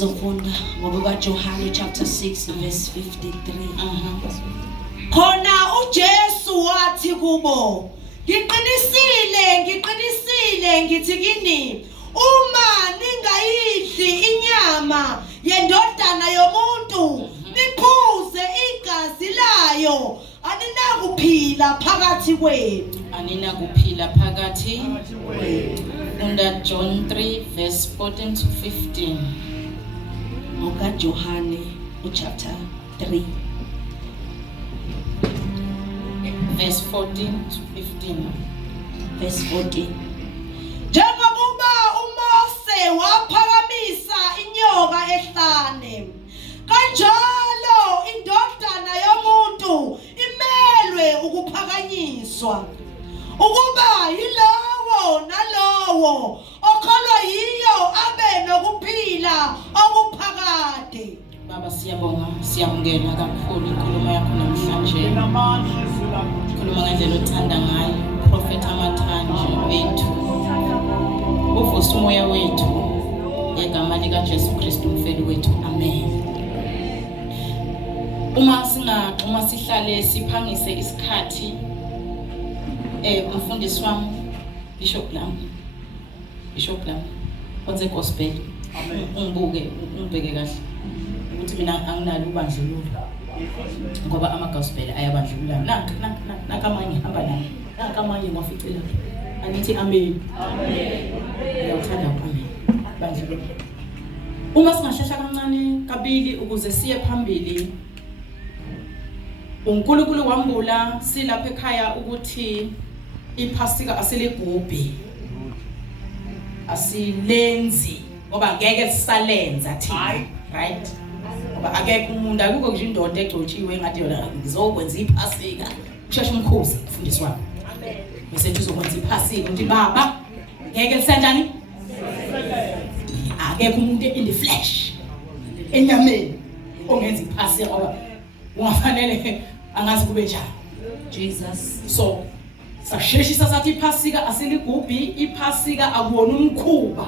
Sizofunda ngoba John chapter 6 verse 53. Khona uJesu wathi kubo, ngiqinisile ngithi kini, uma ningayidli inyama yendodana yomuntu niphuze igazi layo, aninakuphila phakathi kwenu. Under John 3 verse 14 to 15. Ngoka John chapter 3 verse 14 to 15. Verse 14. Njengoba uMose waphakamisa inyoka ehlane, kanjalo indodana yomuntu imelwe ukuphakanyiswa, ukuba yilowo nalowo okholwa yiyo abe nokuphila okuphakade. Baba siyabonga, siyamngena kakhulu inkulumo yakho namhlanje. Inkulumo ngendlela othanda ngayo, Prophet Amathanje wethu. Uvusa umoya wethu ngegama lika Jesu Kristu umfeli wethu. Amen. Uma sihlale siphangise isikhathi umfundisi wami Bishop Lam wenze gospel. Amen. Ungibheke kahle ukuthi mina anginalo ubandlululo ngoba ama gospel ayabandlulula. Nakamanye hamba nami. Nakamanye ngoficela. Anithi amen. Amen. Uyathanda amen. Bandlululo. Uma singashesha kancane kabili ukuze siye phambili. uNkulunkulu wambula silapha ekhaya ukuthi iphasika aseligubhi. Asilenzi ngoba ngeke sisalenza thina, right? Ngoba akekho umuntu, akukho nje indoda egcotshiwe ngathi yona ngizokwenza iphasika. Usheshe umkhosi mfundisi wami. Amen. Bese uzokwenza iphasika uthi baba ngeke senjani? Akekho umuntu in the flesh, enyameni ongenza iphasika ngoba ungafanele angazi kube njani. Jesus. So sasheshisa sathi iphasika aseligubhi. Iphasika akuwona umkhuba,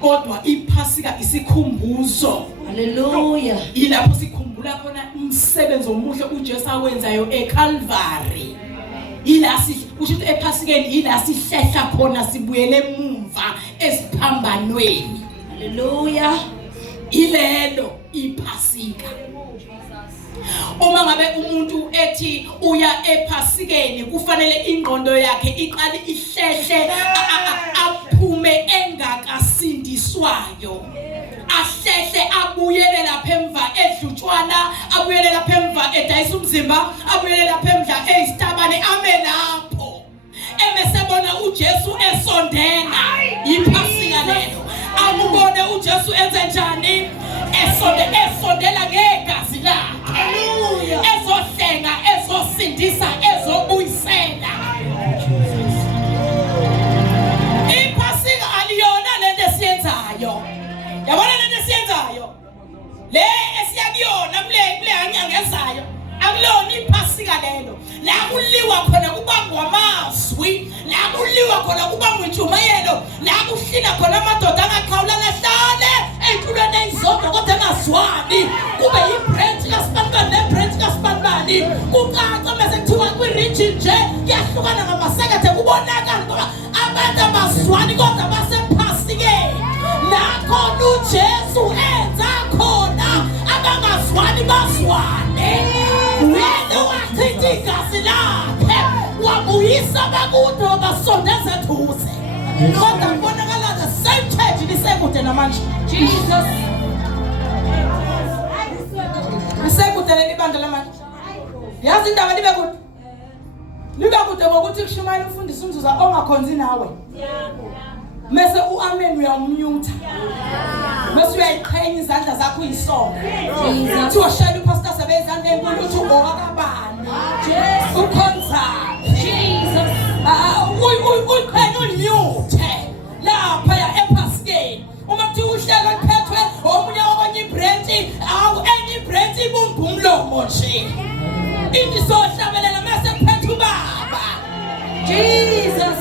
kodwa iphasika isikhumbuzo. Hallelujah. Ilapho sikhumbula khona umsebenzi omuhle uJesu awenzayo eCalvary. Kusho ukuthi ephasikeni ila sihlehla khona sibuyele emumva esiphambanweni. Hallelujah. Ilelo iphasika. Uma ngabe umuntu ethi uya ephasikeni kufanele ingqondo yakhe iqale ihlehle, aphume engakasindiswayo, ahlehle abuyele lapha emva edlutshwana, abuyele lapha emva edayisa umzimba, abuyele lapha emva eistabane ame lapho emesebona uJesu esondela. Iphasika lelo akubone uJesu enze njani, esondela ngegazi lakhe. Hallelujah. Ezohlenga, ezosindisa, ezobuyisela. Iphasika aliyona lento esiyenzayo. Yabona lento esiyenzayo le esiyakuyona kule anyanga ezayo, akulona iphasika lelo. La kuliwa khona kubangwa amazwi, la kuliwa khona kubangwa intshumayelo, la kuhlina khona amadoda angaqhawula lahlale ey'tulweni ey'zodwa kodwa engazwani, kube yibranch kaSibanibani nebranch kaSibanibani. Kucaca mase kuthiwa kwi-region nje kuyahlukana ngamasekethe, kubonakala ngoba abantu abazwani kodwa basephasikeni. La khona uJesu enza khona abangazwani bazwane. Wena wachitha igazi lakhe wabuyisa bakude wabasondeza eduze. Kodwa kubonakala the same church lisekude namanje. Jesus. Lisekude leli bandla lamanje. Yazi indaba libe kude. Libe kude ngokuthi kushumayela umfundisi umzuza ongakhonzi nawe. Mase uamen uyamnyutha. Mase uyayiqhenya izandla zakho uyisonga. Uthi washaya upastor sebezandla enkulu uthi owakabani. Ukhonza. Jesus. Uyiqhenya unyuthe. Lapha ya ephasikeni. Uma kuthi uhlelo liphethwe omunye obanye ibranch, enye ibranch ibumba umlomo nje. Ithi sohlabelela mase kuphethe ubaba. Jesus.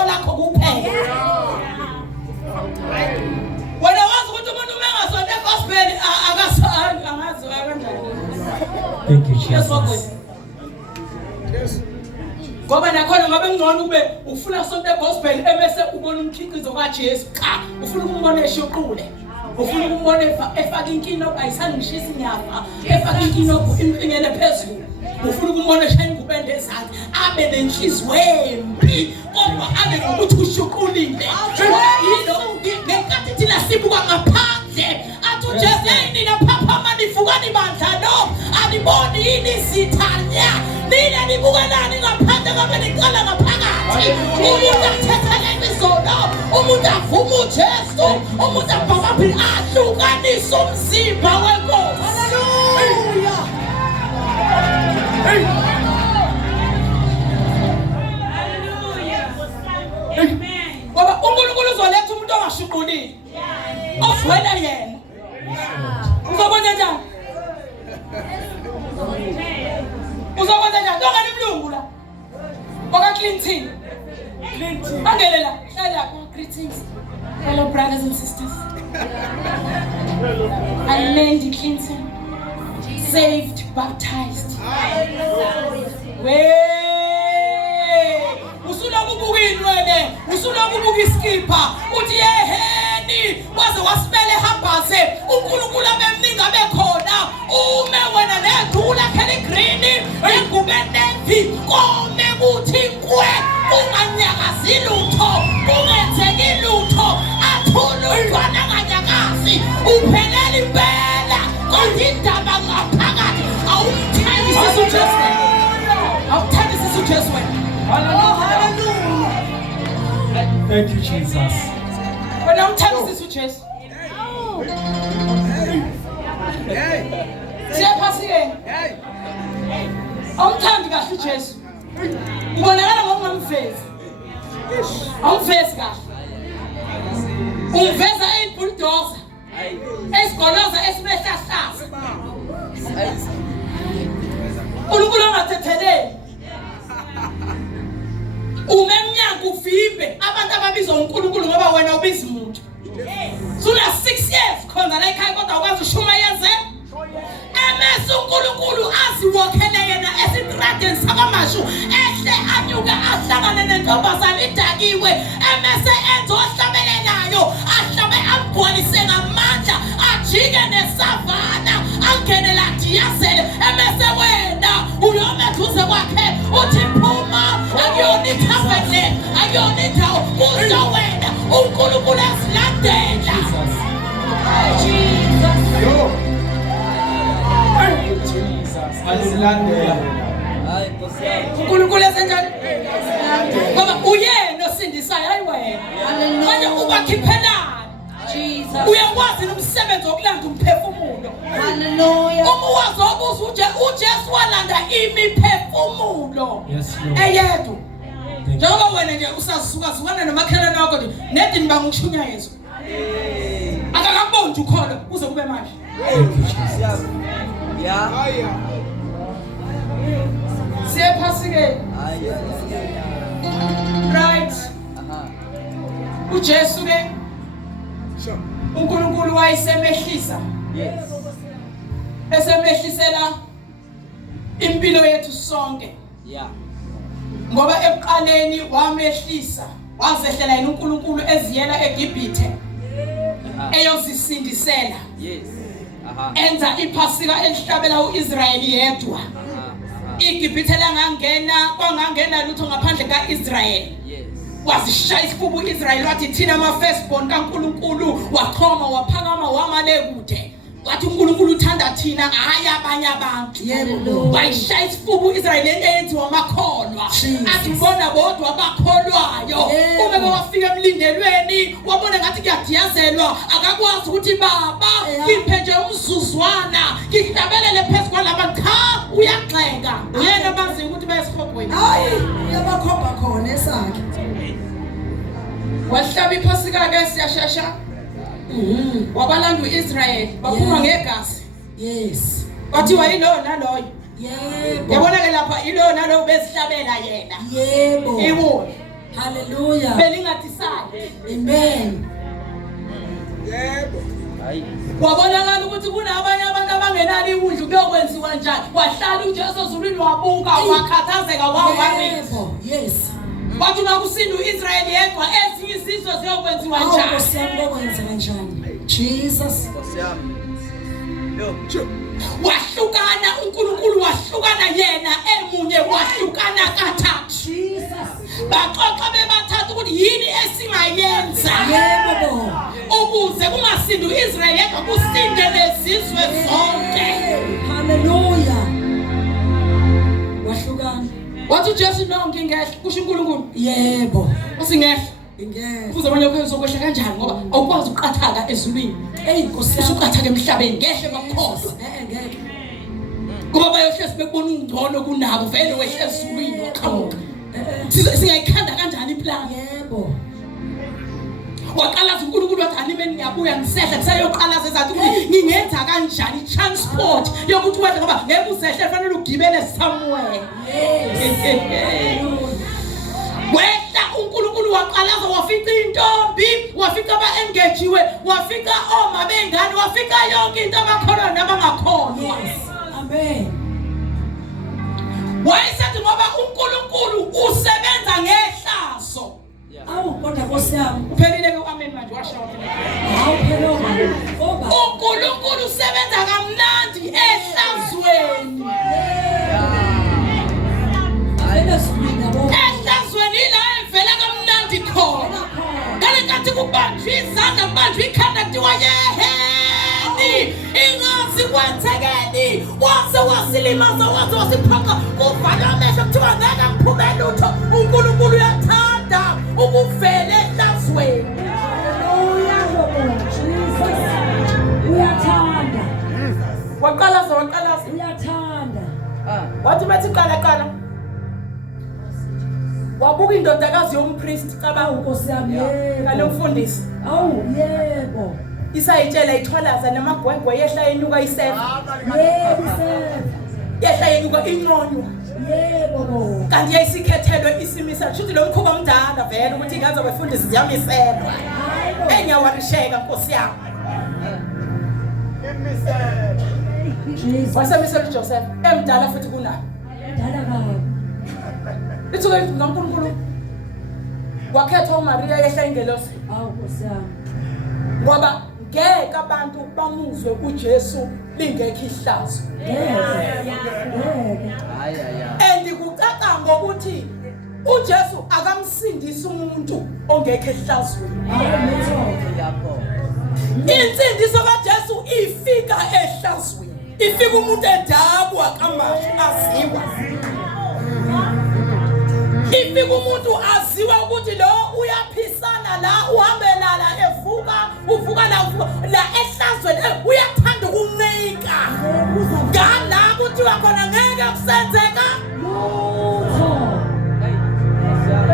isonto lakho kuphela. Wena wazi ukuthi umuntu mengasonto egospel akasazi angazi kanjani. Thank you, Jesus. Ngoba nakhona ngabe ngcono ube ufuna sonto egospel ebese ubona umkhiqizo kaJesu. Cha, ufuna ukumbona eshuqule. Ufuna ukumbona efaka inkino ayisangishisi nyafa. Efaka inkino ingene phezulu. Ufuna ukumbona eshaya ingubende ezansi. Abe nenhliziyo embi. Kodwa abe ngokuthi ushuqulile. Yilo ngenkathi thina sibuka ngaphandle. Athi uJesu nina phapha manifukani bandla no. Aniboni yini sithanya. Nina nibukelani ngaphandle ngabe niqala ngaphakathi. Umuntu athethelele izono, umuntu avuma uJesu, umuntu abhakaphila ahlukanisa umzimba wenkosi. Haleluya. Haleluya. Amen. Ngoba uNkulunkulu uzoletha umuntu ongashuqulile. Ofwela yena. Uzobona njani? Uzokwenza njani? Ngani mlungu la? Baka Clinton. Angele la. Hlala ku greetings. Hello brothers and sisters. I'm Mandy Clinton. Saved, baptized. Usulokubuka wena. Usulokubuka iskipha. Uthi yeheni waze wasibele hambase. uNkulunkulu abemningi abekhona. Ume wena neqhula kheli green engube nevi kome kuthi nkwe unganyakazi lutho ungenzeki lutho athula umntwana nganyakazi uphelela impela kodwa indaba ngaphakathi awumthandi sisuJesu awumthandi sisuJesu hallelujah. Thank you, Jesus. Wena umthandi sisuJesu siyaphasike awumthandi kahle uJesu ubonakala ngokungamvezi awumvezi kahle ungiveza ebulldozer esigoloza esimehlahlaza uNkulunkulu angathetheleli umemnyango uvimbe abantu ababizwa uNkulunkulu ngoba wena ubiza umuntu suna 6 years khona la ekhaya kodwa ukwazi ushumayeze emese uNkulunkulu aziwokhele yena esitradeni sakamashu ehle anyuke ahlangane nentombazana idakiwe emese enze ohlabelelayo ahlabe ambonise ngamandla ajike nesavana angene la diyazele emese wena uyomethuze kwakhe uthi phuma akuyona itafele akuyona indawo kuzo wena uNkulunkulu asilandela uNkulunkulu esenjani ngoba uyena osindisayo hayi wena manje ubakhiphelana Jesus uyakwazi nomsebenzi wokulanda umphefumulo haleluya uma wazobuza uJesu walanda imiphefumulo eyedwa njengoba wena nje usazukazukana nomakhelwane wakho nedi niba ngushunya Yesu akakabonje ukholo uze kube manje yeah siyaphasike right uJesu ke uNkulunkulu wayesemehlisa esemehlisela impilo yethu sonke ngoba eqaleni wamehlisa wazehlela yena uNkulunkulu eziyela eGibhithe eyozisindisela enza iphasika elihlabela uIsrayeli yedwa iGibhithe kwangangena lutho ngaphandle kaIsrayeli wazishaya isifuba uIsrayeli wathi thina ama firstborn kaNkulunkulu waqhoma waphakama wamale kude wathi uNkulunkulu uthanda thina hayi abanye abantu yebo wayishaya isifuba uIsrayeli eyenziwa amakholwa athi bona bodwa abakholwayo uma bewafika emlindelweni wabona ngathi kuyadiyazelwa akakwazi ukuthi baba ngiphe nje umzuzwana ngihlabelele phezulu kwalabantu cha uyagxeka yena bazi ukuthi bayesihogweni hayi uyabakhomba khona esakhe wahlaba iphasika ke siyashasha wabalanda uIsrael baphuma ngegazi yes kwathiwa yilo naloyo yebo yabona ke lapha yilo naloyo bezihlabela yena yebo yebo Hallelujah. Belingadecide. Amen. Wabonakala ukuthi kunabanye abantu abangenali udlu kuyokwenziwa njani. Wahlala uJesu ezulwini wabuka wakhathazeka waworry. Yes. Wathi makusinda uIsrayeli yedwa ezinye izizwe ziyokwenziwa njani. Siyakwenza njani? Jesus. Wahlukana uNkulunkulu wahlukana yena emunye wahlukana kathathu. Jesus. Baxoxa bebathathu ukuthi yini esingayenza. Yebo. Ukuze kungasindi uIsrayeli yedwa kusinde lezizwe zonke. Hallelujah. Wahlukana. Wathi uJesu no ngingehla kusho uNkulunkulu. Yebo. Usingehla. Ingehla. Kuze manje uzokwehla kanjani ngoba awukwazi ukuqathaka ezulwini. Nkosi Usuqathaka emhlabeni ngehle bakhoza. Ngeke. Ngoba bayohlezi bekubona ungcono kunabo vele wehle ezulwini waqhamuka. Singayikhanda kanjani iplan? Yebo. Waqalaza uNkulunkulu wathi anime ngiyabuya ngisehla kusayoqalaza ezathi ngingenza kanjani transport yokuthi wena ngoba ngeke usehle fanele ugibele somewhere. Wehla uNkulunkulu waqalaza wafika intombi, wafika abaengejiwe, wafika oma bengane, wafika yonke into abakhona nabangakholwa. Amen. Wayesathi ngoba uNkulunkulu usebenza ngehlazo. Awu kodwa Nkosi yami. Uphelile ke amen manje washawa. Hawu phela ngoba uNkulunkulu usebenza kamnandi ehlazweni. Ehlazweni la evela kamnandi khona. Kale kathi kubanjwe izandla kubanjwe ikhanda kuthiwa yeheni. Ingazi kwenzekeni. Wase wasilimaza wase wasiphoqa kuvala amehlo kuthiwa ngeke kuphume lutho. uNkulunkulu uyathanda ukuvela ehlazweni. uyathanda. Waqalaza Uyathanda. wathi bathi qala wabuka indodakazi yompriest cabanga Nkosi yami yebo. ngale mfundisi Awu yebo. isayitshela ithwalaza namagwegwe yehla yenyuka isefa Yebo sir. yehla yenyuka inqonywa Yebo. kanti yayisikhethelwe isimisa shuthi lo mkhuba omdala vele ukuthi ingaze befundisi ziyamiselwa engiyawarisheka Nkosi yami Jesus. wasemisela uJoseph emdala futhi kunayo Dala kabi. lithuke noNkulunkulu wakhetha uMaria yehla ingelosi Awu Nkosi yami. ngoba ngeke abantu bamuzwe uJesu lingekho ihlazo. Andikucaca ngokuthi uJesu akamsindisi umuntu ongekho ehlazweni. Insindiso kaJesu ifika ehlazweni. Ifika umuntu edabwa kamasha aziwa. Ifika umuntu aziwa ukuthi lo uyaphisana la uhambela la uvuka la ehlazweni uyathanda ukuncika. Ngala kuthiwa khona ngeke kusenzeka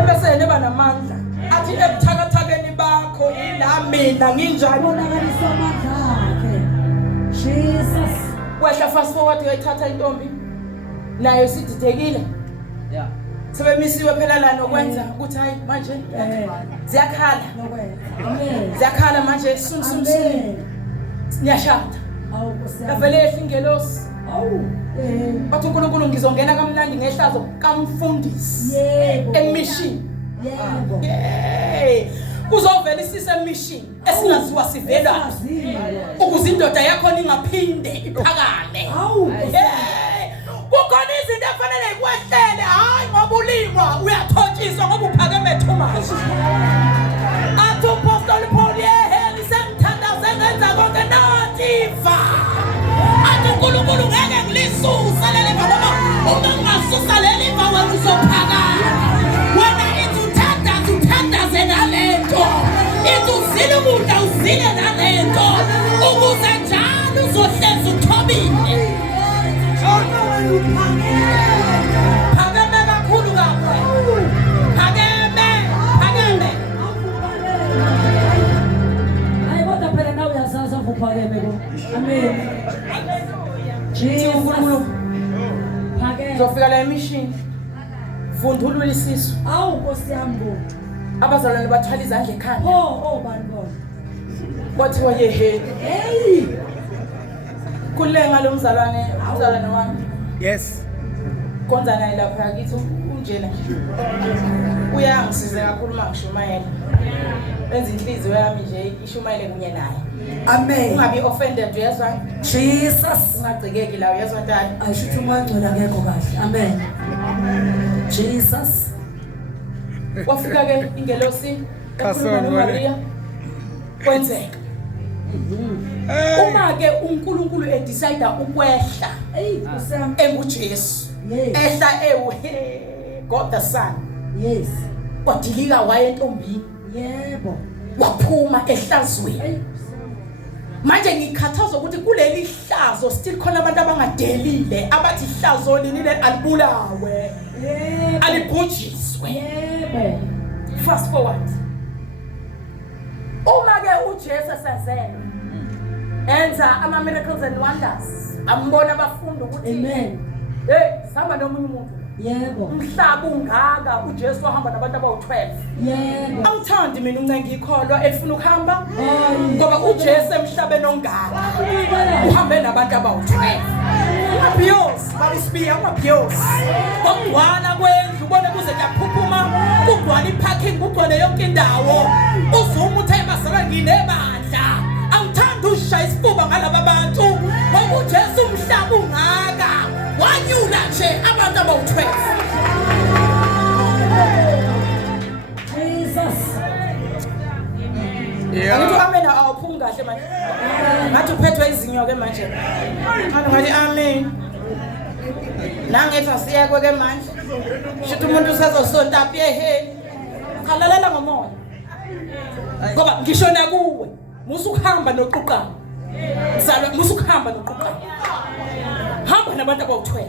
bese neba namandla athi ebuthakathakeni bakho yila mina nginjani Bonakalisa amandla akhe. Jesus. wehla fast forward uyayithatha intombi nayo sididekile sebemisiwe phela la nokwenza ukuthi hayi manje ziyakhala ziyakhala manje soon niyashada Awu Nkosi yami. avele ehla ingelosi Awu. bathi uNkulunkulu ngizongena kamnandi ngehlazo kamfundisi Yebo. emission Yebo. kuzovela isise emission esingaziwa sivela ukuze indoda yakho ningaphinde iphakame. Awu. Kukhona izinto efanele ikwehlele hayi ngoba ulingwa uyathotshiswa ngoba uphakeme too much. Athi uPaul Paul yeheli sengithandaze ngenza konke nativa. Athi uNkulunkulu ngeke ngilisusa leli ngoba uma ngasusa leli wena uzophakama. Wena ithandaze nalento. Izuzile ukudla uzile nalento. Ukuze njalo uzohlezi uthobile. Phakeme kakhulu kakhulu. Phakeme. Hayi kodwa phela nawe uyazazi uphakeme lo. Amen. Jesus. Phakeme. Uzofika la emission. vundulula isisu. Awu Nkosi yami bo. Abazalwane bathwala izandla ekhanda. Bani bona. Kwathiwa yehe. Hey. Kulenga lo mzalwane wami. Yes. Konza naye lapha yakithi unjena nje. Uyangisiza kakhulu mangishumayela. Benza inhliziyo yami nje ishumayele kunye naye. Amen. Ungabi offended uyezwa? Jesus. Ungagcikeki la uyezwa ntali. Ayisho umangcola ngekho kahle. Amen. Jesus. Wafika ke ingelosi Kasongo Maria. Kwenzeka. Uma ke uNkulunkulu edecide ukwehla Hey Nkosi yami. enguJesu. Yes. Ehla God the Son. Yes. Wadilika waye entombini. Yebo. Waphuma ehlazweni. Hey. Manje ngikhathaza ukuthi kuleli hlazo still khona abantu abangadelile abathi ihlazo linile alibulawe. Yebo. Alibhujiswe. Yebo. Fast forward. Uma ke uJesu esazelwe enza ama miracles and wonders. Ambona abafundi ukuthi Amen. hey sihamba nomunye umuntu. Yebo. Umhlaba ungaka uJesu wahamba nabantu abawu12. Yebo. Awuthandi mina uncenga ikholwa elifuna ukuhamba Hayi. ngoba uJesu emhlabeni ongaka uhambe nabantu abawu12. Ungabhiyosi babisibiya ungabhiyosi. Kugcwala kwendlu ubone kuze kuyaphuphuma kugcwala iparking kugcwele yonke indawo. Uzuma uthe basala nginebandla. Awuthandi ushaya isifuba ngalabo bantu ngoba uJesu umhlaba ungaka wanyula nje abantu abawu12. Jesus. Angithi amen awuphumi kahle manje. Ngathi uphethwe izinyo ke manje. Ngathi amen. Nangethi asiyekwe ke manje. Shithi umuntu usazosonta apha eheni. Khalalela ngomoya. Ngoba ngishona kuwe. Musu kuhamba noquqana. Mzalwa musu kuhamba noquqana. Hamba nabantu abawu12.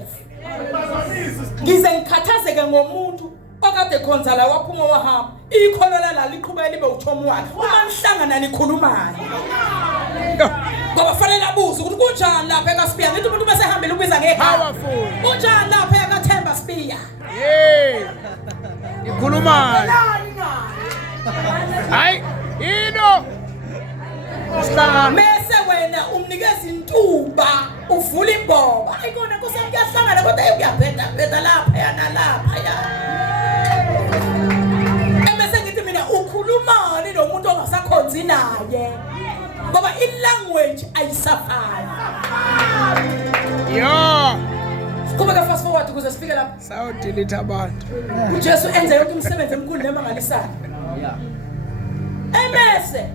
Ngize ngikhathazeke ngomuntu okade khonza la waphuma wahamba. Ikhono la liqhubeka libe uThomu wakhe. Uma nihlangana nikhulumayo. Ngoba fanele abuze ukuthi kunjani lapha eKaSpiya. Ngithi umuntu bese ehambela ukubiza ngekhaya. Powerful. Kunjani lapha eKaThemba Spiya? Yeah. Ikhuluma. Hayi, ino. Sihlangana. Mese wena umnikeza intuba uvula imboba. Ayikona Nkosi yami kuyahlangana kodwa uyabheda lapha yana lapha ya. Emese ngithi mina ukhulumani nomuntu ongasakhonzi naye. Ngoba ilanguage ayisafani. Yeah. Siqhubeka fast forward ukuze sifike lapha. Sawudelete abantu. uJesu enze yonke imisebenzi emkhulu nemangalisayo. Emese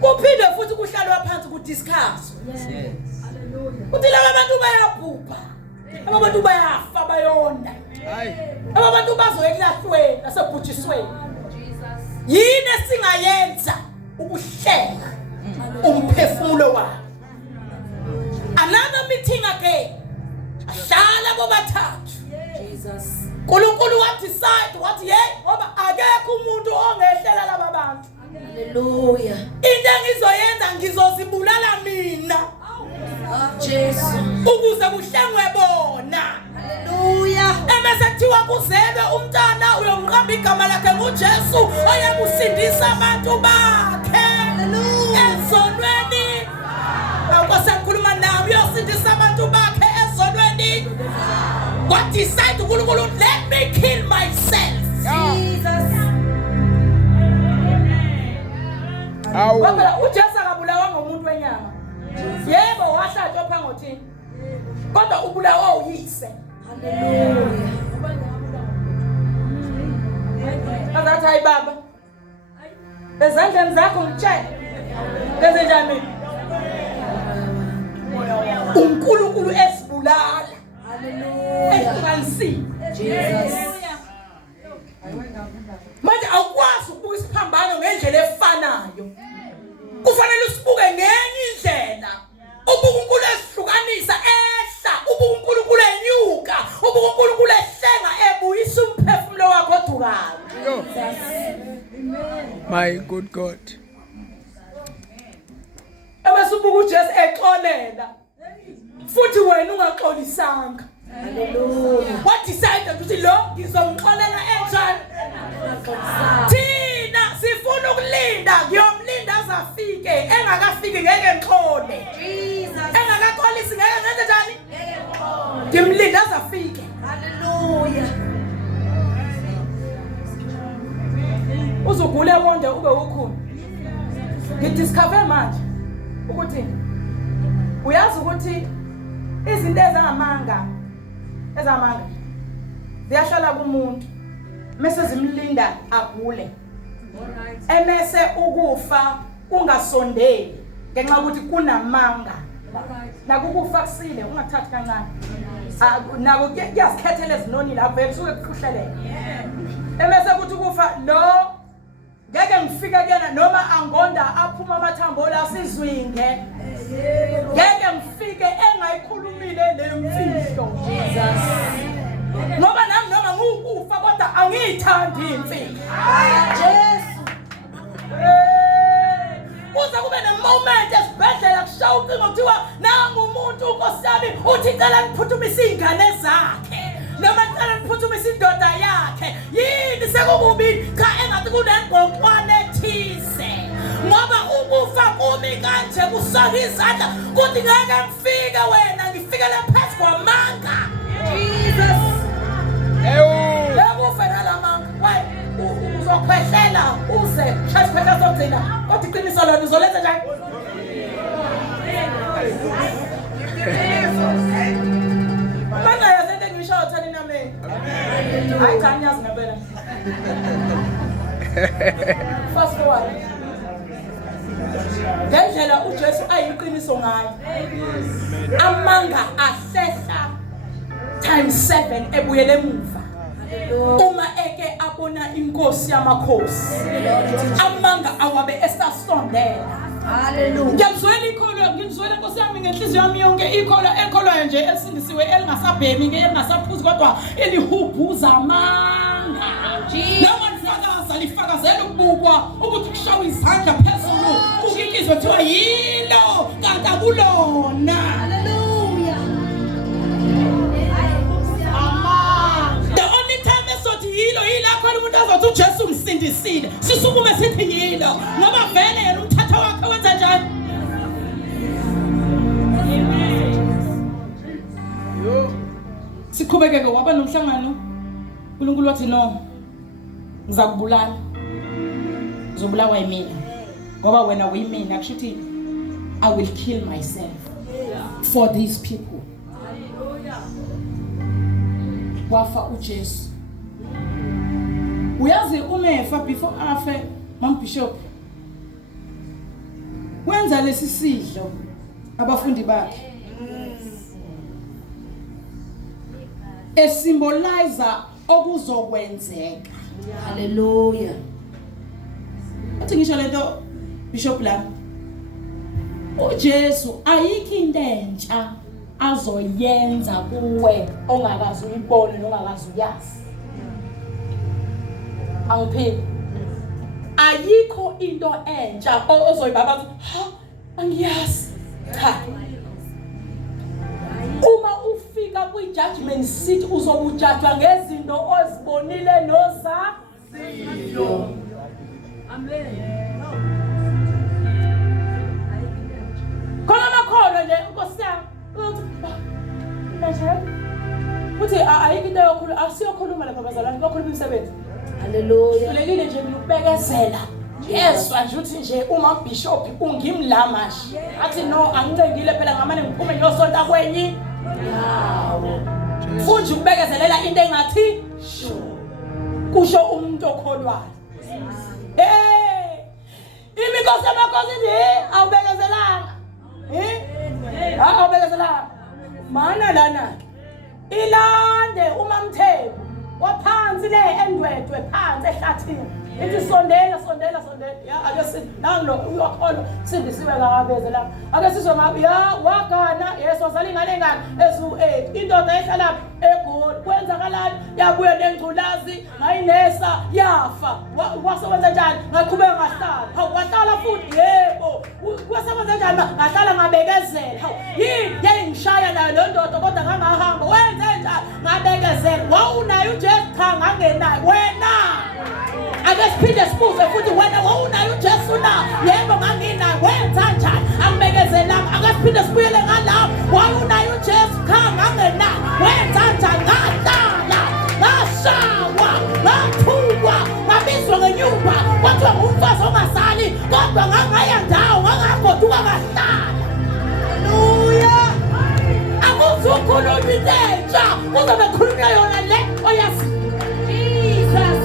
kuphinde futhi kuhlalwa phansi kudiscuss. Uthi laba bantu bayabhubha. Aba bantu bayafa bayonda. Hayi. Aba bantu bazoyelahlweni nasebhujisweni. Yini esingayenza ukuhlenga umphefumulo wabo? Another meeting again. Ahlala bobathathu. Jesus. uNkulunkulu wa decide wathi hey ngoba akekho umuntu ongehlela laba bantu. Hallelujah. Into engizoyenza ngizozibulala mina. Jesus. Ukuze kuhlengwe bona. Hallelujah. Emese kuthiwa kuzelwe umntana uyomqamba igama lakhe nguJesu oyakusindisa abantu bakhe. Hallelujah. Ezonweni. Awusakhuluma nami uyosindisa abantu bakhe ezonweni. What decide uNkulunkulu let me kill myself. Jesus. Awu. Ngoba uJesu akabulawa ngomuntu wenyama. Yebo wahlatshwa phangothini. Kodwa ubulawa uyise. Hallelujah. Azathi hayi baba. Ezandleni zakho ngitshela. Benze njani? uNkulunkulu esibulala. Hallelujah. Esibansi. Jesus. Manje awukwazi ukubuka isiphambano ngendlela efanayo. Kufanele usibuke ngenye indlela. Ubuka uNkulunkulu esihlukanisa ehla, ubuka uNkulunkulu enyuka, ubuka uNkulunkulu ehlenga ebuyisa umphefumulo wakho odukayo. My good God. Ebese ubuka uJesu exolela. Futhi wena ungaxolisanga. Hallelujah. What decided ukuthi lo ngizomxolela enjani? Thina sifuna ukulinda, ngiyomlinda azafike, engakafiki ngeke ngixole. Jesus. Engakaxolisi ngeke ngenze njani? Ngeke ngixole. Ngimlinda azafike. Hallelujah. Uzugule wonke ube ukhona. Ngidiscover manje ukuthi uyazi ukuthi izinto ezamanga ziyashala kumuntu mase zimlinda agule emese ukufa ungasondeli ngenxa ukuthi kunamanga nakukufa kusile ungathathi kancane nako kuyazikhethela ezinoni lapho esuke kuhluhleleke emese ukuthi kufa lo ngeke ngifike kuyena noma angonda aphuma amathambo la sizwinge ngeke ngifike engayikhulumile leyo mfihlo Jesus ngoba nami noma ngukufa kodwa angiyithandi imfihlo Jesu kuze kube nemoment esibhedlela kushaya ucingo kuthiwa nangu umuntu Nkosi yami uthi cela niphuthumise izingane zakhe noma cela niphuthumise indoda yakhe yini sekukubi cha engathi kunengqoqwane ethize ngoba ukufa kumi kanje kusaka izandla kuthi ngeke ngifike wena ngifikele phezu kwamanga Jesus Lewo fenala manga we uzokhwehlela uze shayisiphela sogcina kodwa iqiniso lona uzolenza njani Mana yazende ngisho uthani nami hayi cha ngiyazi ngempela Fast forward ngendlela uJesu ayiqiniso ngayo amanga asehla times 7 ebuyele emuva uma eke abona inkosi yamakhosi amanga awabe esasondela haleluya ngiyazwela ikholo ngizwela Nkosi yami ngenhliziyo yami yonke ikholo ekholwayo nje esindisiwe elingasabhemi ngeke engasaphuzi kodwa elihubhuza amanga noma nifakaza lifakazela ukubukwa ukuthi kushawa izandla phezulu ukikizwe kuthiwa yilo kanti akulona haleluya the only time esothi yilo yilakho umuntu azothi uJesu umsindisile sisukume sithi yilo ngoba vele yena umthatha wakhe wenza njani siqhubekeke waba nomhlangano uNkulunkulu wathi no ngizakubulala uzobulawa yimina ngoba wena uyimina kushuthi I will kill myself for these people wafa uJesu uyazi umefa before afe Mam Bishop wenza lesi sidlo abafundi bakhe esymbolizer okuzokwenzeka haleluya athi ngisho lento Bishop la uJesu ayikho into entsha azoyenza kuwe ongakazi uyibone nongakazi uyazi angiphili ayikho into entsha ozoyibaba ha angiyazi cha uma ufika kwi-judgment seat uzobujajwa ngezinto ozibonile nozaziyo amen khona makhono nje Nkosi yami uthi ayikho into yokhulu asiyokhuluma lapha bazalwane bakhuluma imisebenzi haleluya ulekile nje ukubekezela yeswa nje uthi nje uma Bishop ungimlamashi athi no angincengile phela ngamane ngiphume ngiyosonta kwenyi yawo futhi ukubekezelela into engathi kusho umuntu okholwayo imikosi yamakhosi nje awubekezelanga awubekezelanga mana lana ilande uMamthembu waphansi le endwedwe phansi ehlathini ithi sondela ya ake nanlo uyakholwa sindisiwe ngabeze la ake sizwe ngabe ya wagana yeso salingane ngani ezu8 indoda ehlala eGoli kwenzakalani yabuye nengculazi ngayinesa yafa wasebenza njani ngaqhubeka ngahlala wahlala futhi yebo kwenze njani ma? Ngahlala ngabekezela. Hawu, yini yayingishaya nayo lo ndoda kodwa ngangahamba. Wenze njani? Ngabekezela. Wawunayo uJesu? Cha, ngangenayo. Wena ake siphinde sibuze futhi wena wawunayo uJesu na? Yebo nganginayo. Wenza njani? Angibekezelanga. Ake siphinde sibuyele ngalawo. Wawunayo uJesu? Cha, ngangenayo. Wenza njani? Ngahlala, ngashawa, ngathukwa, ngabizwa ngenyumba. Kwathiwa ngumfazi ongasali kodwa ngangaya ndawo, ngangagoduka ngahlala. Haleluya. Akuzukhuluma intentsha, kuzobe khulunywa yona le oyazi. Jesus.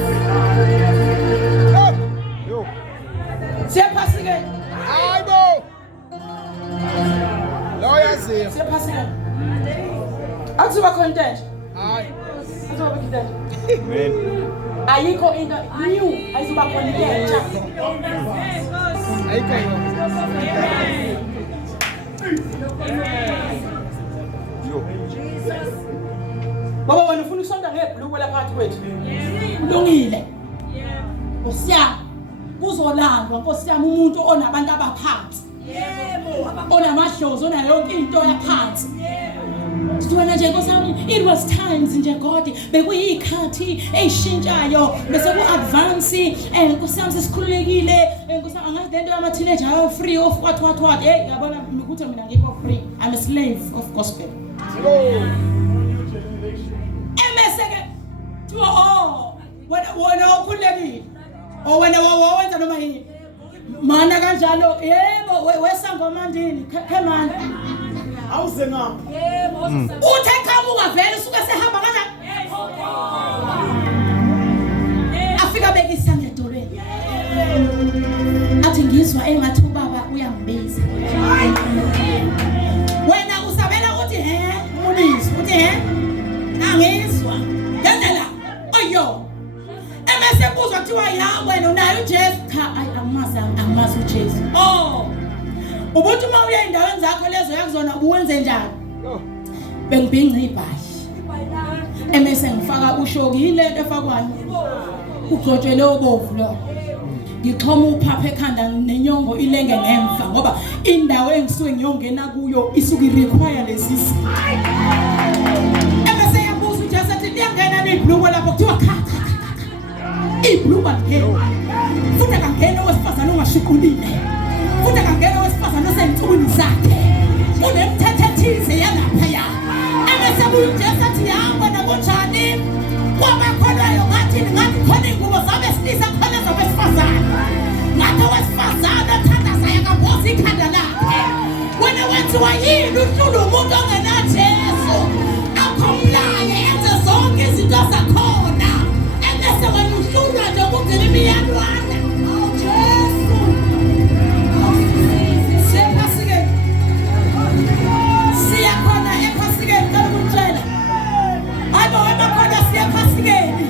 Siyaphasike. Hayibo. Lo yaziyo. Siyaphasike. Akuzuba khona intentsha. Hayi. Akuzuba khona intentsha. Amen. Ayikho into new, ayizuba khona intentsha. Ayikho yo. Baba wena ufuna usonda ngebhuluku lapha kwethu. Ulungile. Usiyami. Kuzolandwa Nkosi yami umuntu onabantu abaphansi. Yebo, onamadlozi onayo yonke into yaphansi. Wena nje Nkosi yami, it was times nje God bekuyikhathi eyishintshayo bese ku advance Nkosi yami sesikhululekile Nkosi yami angazi lento yama teenager ayo free of what hey yabona ukuthi mina ngikho free, I'm a slave of gospel. Emeseke wena ukhulekile wena wawenza noma yini mana kanjalo yebo wesangoma ndini khemani awuze ngapha yebo uthe qhamuka vele usuke sehamba kanjani afika bekisa ngedolweni athi ngizwa engathi ubaba uyangibiza wena usabela ukuthi ulizwe uthi angizwa ngendlela oyo emese kuzwa kuthiwa ya wena unayo uJesu. Cha, angimazi uJesu. Ubuthi uma uya endaweni zakho lezo yakuzona uwenze njani? Bengibhinqa ibhashi. Emese ngifaka ushoki ilento efakwayo. Ugcotshele obovu lo. Ngixhoma uphapha ekhanda nenyongo ilenge ngemva ngoba indawo engisuke ngiyongena kuyo isuka irequire lesisi. Emese yabuza uJesu athi liyangena nibhluko lapho kuthiwa cha. Ibhluko ngeke. Futhi akangena owesifazana ongashukulile. Futhi akangena owesifazana osentukwini zakhe. Unemthetho ethize yalaphaya. Emese uJesu athi yangona kunjani? Kwabakholwayo ngathi khona ingubo zabesilisa khona zabesifazana. Ngathi owesifazana othandazayo akabozi ikhanda lakhe. Wena wenziwa yini uhlula umuntu ongenaJesu? Akhomlaye enze zonke izinto zakhona. Emese wena uhlulwa nje ukugcina imiyalwana. Jesu. Siyaphasike. Siyakhona ephasikeni ngicela ukutshela. Hayibo wena khona siyaphasikeni.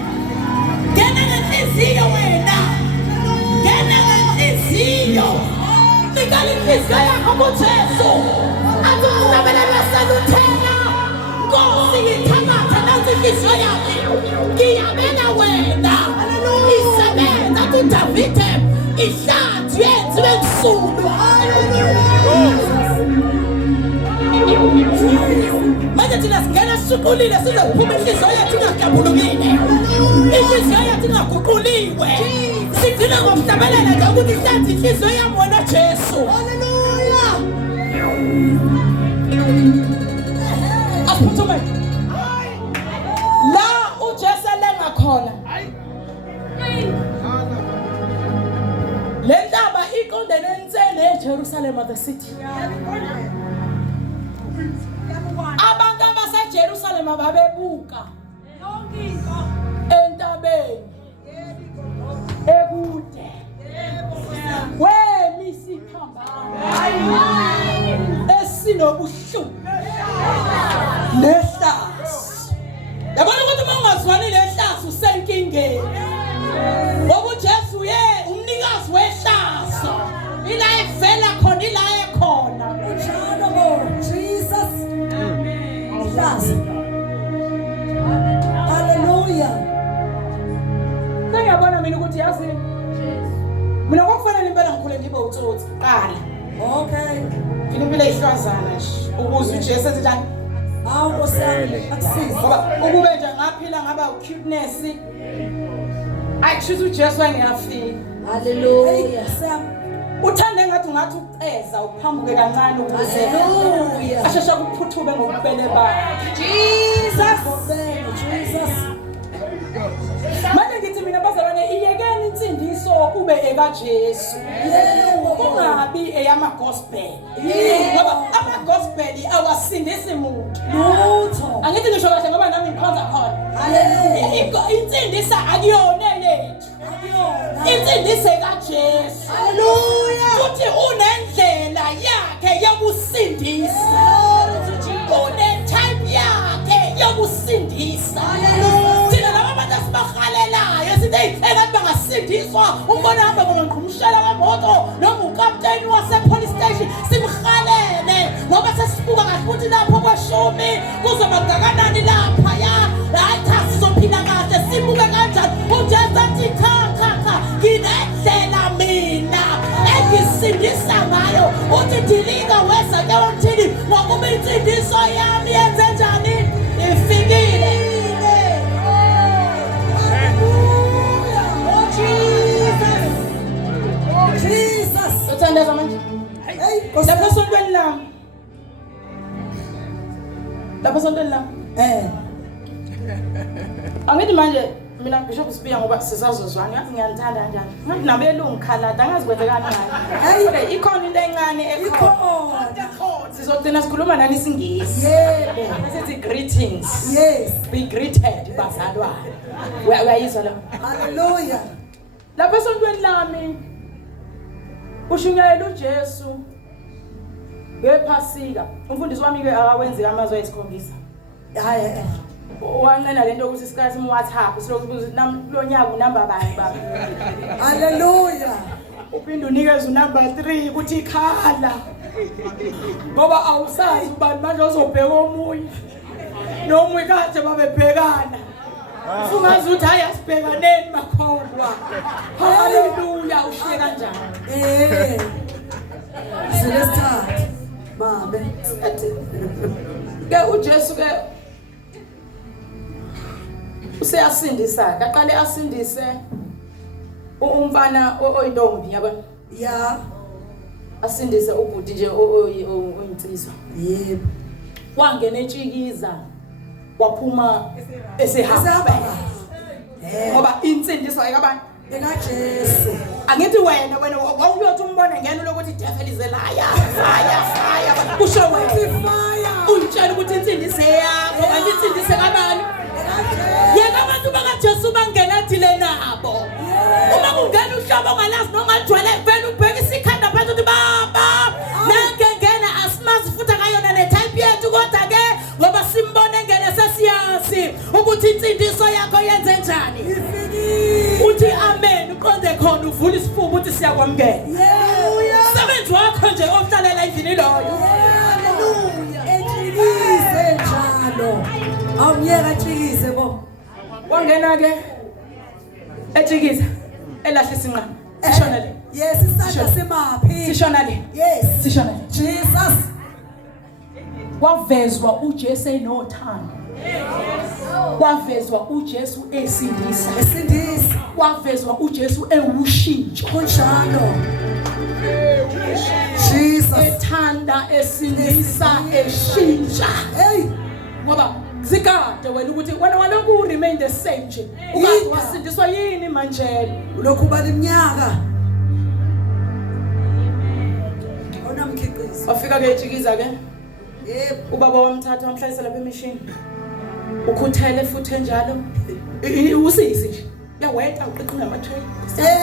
Ngena ngenhliziyo wena. Ngena ngenhliziyo. Nikali inhliziyo yakho kuJesu. Athi ukusabelana saluthena. Nkosi ngithamatha nansi inhliziyo yami. Ngiyabela wena. Isebenza kuDavide. Ihlathi yenziwe nsulu. Manje thina singena sishukulile sizophuma inhliziyo yethu ingagabulukile. Inhliziyo yethu ingaguquliwe. Sigcina ngokuhlabelela nje ukuthi ihlathi inhliziyo yami wena Jesu. Haleluya. Asiphuthume. La uJesu lenga khona. Le ntaba iqondene ensene eJerusalem the city. Abantu abaseJerusalem babebuka yonke into entabeni ekude wemisikhambana esinobuhlungu nehlazo. Yabona ukuthi uma ungazwani lehlazo usenkingeni ngoba uJesu umnikazi wehlazo ila evela khona ila ekhona njalo bo Jesus. Hallelujah. Ngiyabona mina ukuthi yazi mina kwakufanele impela ngikhule ngibe utsotsi qala. Okay. Ufika impilo ezihlwazana nje ukuze uJesu ethi njani? Hawu Nkosiyami akusize. Ngoba ukube nje ngaphila ngaba cuteness ayisho uJesu engiyafika. Hallelujah. Sam. Uthande ngathi uceza uphambuke kancane ukuze Hallelujah. asheshe kuphuthube ngokubele bakhe. Jesus. Jesus. Manje ngithi mina bazalwane iyekeni insindiso kube ekaJesu. Yebo. Kungabi eyama gospel. Ngoba ama gospel awasindisi umuntu. Lutho. Angithi ngisho kahle ngoba nami ngikhonza khona. Hallelujah. Insindisa akuyona lethu. Akuyona. Insindise kaJesu. Hallelujah. Futhi unendlela yakhe yokusindisa. Une-type yakhe yokusindisa. Thina laba bantu asibahalelayo sithi engathi bangasindiswa umbona hamba ngomqhumshela kamoto noma ukapteni wase-police station simhalele ngoba sesibuka kahle ukuthi lapho kweshumi kuzoba ngakanani laphaya hayi cha sizophila kahle sibuke kanjani uJesu athi cha nginendlela mina engisindisa ngayo uthi dilika weza wamthini ngokuba insindiso yami yenze njani ifikile. Jesus. Uthandaza manje Hey, lapho sontweni lami angithi manje mina Bishop Sibiya ngoba sisazozwana ngathi ngiyanithanda kanjani ngathi nabelungu khalada angazi kwenzekani ngayo okay ikhona into encane ekhona sizogcina sikhuluma nani isingisi Yebo. sithi greetings Yes. be greeted bazalwane uyayizwa la Hallelujah. lapho esontweni lami ushunyayela uJesu ngephasika umfundisi wami ke akawenzi amazwi ayisikhombisa Hayi. wanqena lento ukuthi isikhathi WhatsApp silokuthi lo nyaka unamba bani baba Hallelujah. uphinde unikeze unumber 3 ukuthi ikhala ngoba awusazi ubani manje ozobheka omunye nomunye kade babebhekana ufungazi ukuthi hayi asibhekaneni makholwa haleluya ushiye kanjani Selesithathu. Babe. ke uJesu ke useyasindisa aqale asindise umfana oyintombi yaba Ya. asindise ubhuti nje oyinsizwa Yebo. wangena etshikiza waphuma esehamba Sahamba. ngoba insindiso ayikabani EkaJesu. angithi wena wawuyothi umbone ngene lokuthi devil is a liar fire kusho wena Fire. untshela ukuthi insindise yakho kanti insindise kabani yena abantu bakaJesu bangena thile nabo uma kungena uhlobo ongalazi nongajwayele vele ubheka isikhanda phansi uthi baba nange ngena asimazi futhi akayona netype yethu kodwa ke ngoba simbone ngene sesiyazi ukuthi insindiso yakho yenze njani uthi amen uqonde khona uvula isifuba uthi siyakwamukela Hallelujah. sebenzi wakho nje ohlalela endlini loyo Hallelujah. Ejikise njalo. Awumyeka ejikise bo. wangena ke etshikiza elahlisa inqama sishona le Yes, isandla simaphi? sishona le Yes. sishona le Jesus. wavezwa uJesu enothando wavezwa uJesu esindisa Esindisa. wavezwa uJesu ewushintsho Kunjalo. Jesus. ethanda esindisa eshintsha Hey. ngoba zikade wena ukuthi wena walokhu remain the same nje ukazi wasindiswa yini manje Lokhu bali iminyaka. Ona mkhiqizo. wafika ke etshikiza ke Yebo. ubaba wamthatha wamhlalisa lapha emishini ukhuthele futhi enjalo usisi nje uyaweta uqiqinga ama-tray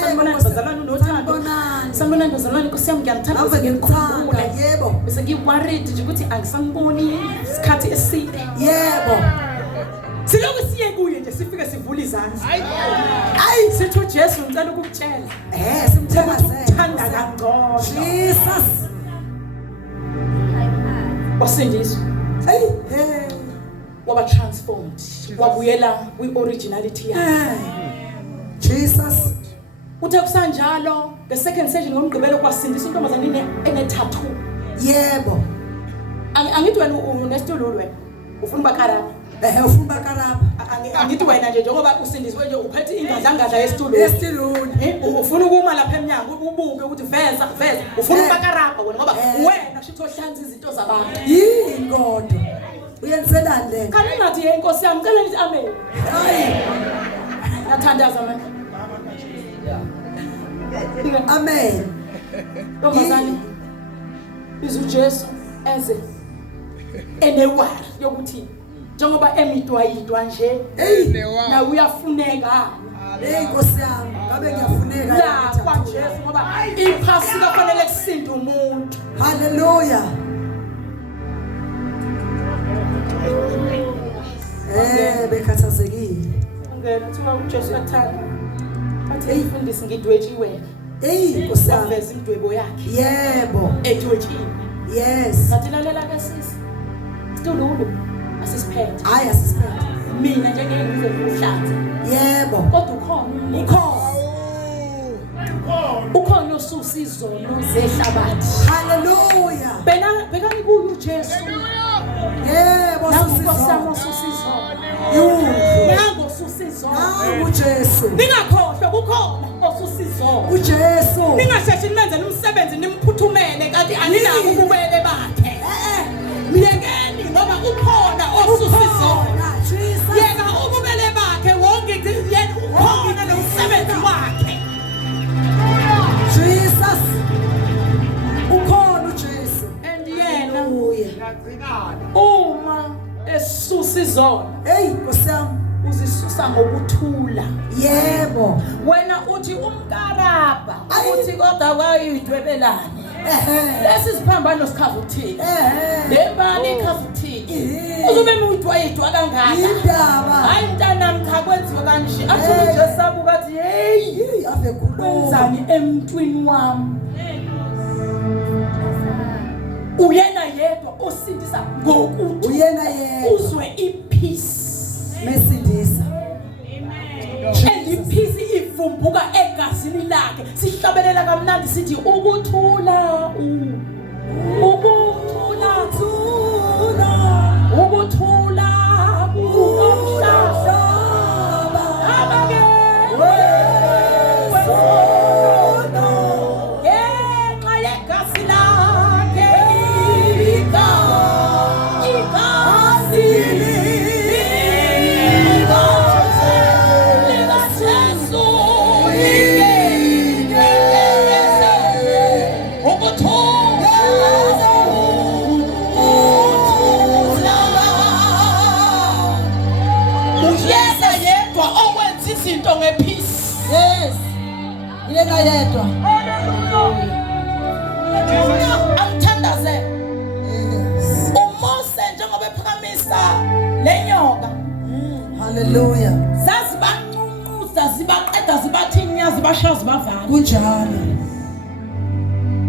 sanibonani bazalwane unothando Sanibonani. sanibonani bazalwane nkosi yami ngiyamthanda Ave ngimthanda. Yebo. bese ngiworried nje ukuthi angisaniboni isikhathi eside Yebo. silokhu siye kuye nje sifike sivula izandla hayi sithi uJesu ngicela ukukutshela Simthakazele. uthanda kangcono Jesus. wasindiswa Hey. Hey. waba transformed wabuyela kwi-originality yakhe Jesus. uthe kusanjalo the second session ngomgqibelo kwasindisa intombazane ene tattoo Yebo. Angithi wena unesitulo wena. Ufuna bakarapha. Ufuna bakarapha. Angithi wena nje njengoba usindiswe nje uphethe ingadla yesitulo. Esitulweni. Ufuna ukuma lapha eminyango ubuke ukuthi veza. Ufuna bakarapha wena ngoba wena shitho hlanza izinto zabantu. Yini kodwa? Uyenzelani le? Kanti ngathi inkosi yami cela ngithi amen. Hayi. Ngiyathandaza manje. Amen. Ntombazane. Biza uJesu eze enewari yokuthi njengoba emidwayidwa nje na uyafuneka Nkosi yami ngabe ngiyafuneka la kwa Jesu ngoba iphasika kufanele kusinda umuntu. Haleluya. Bekhathazekile. Ngeke kuthiwa uJesu uyathanda. Athi ifundisi ngidwetshiwe. Nkosi yami Veza imidwebo yakhe. Yebo. Edwetshiwe. Yes. Sathilalela ke sisi. Sidululu asisiphethe. Hayi asisiphethe. Mina njengengize ukuhlanza. Yebo. Kodwa ukhona osusa izono zehlabathi. Haleluya. Bekani kuyo uJesu. Yebo Nangu susa izono. Nangu ususa izono. Nangu uJesu. Ningakhohlwa kukhona osusa izono. uJesu. Ningasheshi nimenzele umsebenzi nimphuthumele kanti aninako ububele bakhe. Miyekeni ngoba ukhona osusa izono. Yeka ububele bakhe wonke yena ukhona nomsebenzi wakhe. Jesus. Ukhona uJesu. And yena uma esusa izono. Nkosi yami Uzisusa ngokuthula. Yebo. Wena uthi umkarabha uthi kodwa kwayidwebelane. Lesi siphambano sikhaza ukuthini? Lembali ikhaza ukuthini? Uzobe uyidwa kangaka. Indaba. Hayi mntanami cha kwenziwe kanje. Athi uJesu abuka athi hey ave khuluma. wenzani emntwini wami? Uyena yedwa osindisa ngokuthi Uyena yedwa uzwe ipeace. mesindisa. And ipeace ivumbuka egazini lakhe. Sihlabelela kamnandi sithi ukuthula ukuthula umhlaba abake ngenxa yegazi lakhe igazi izinto ngepeace. Yes. Yena yedwa. Angithandaze. uMose njengoba ephakamisa lenyoka. Haleluya. Zazibancuza zibaqeda zibathinya zibashaya zibavala. Kunjalo.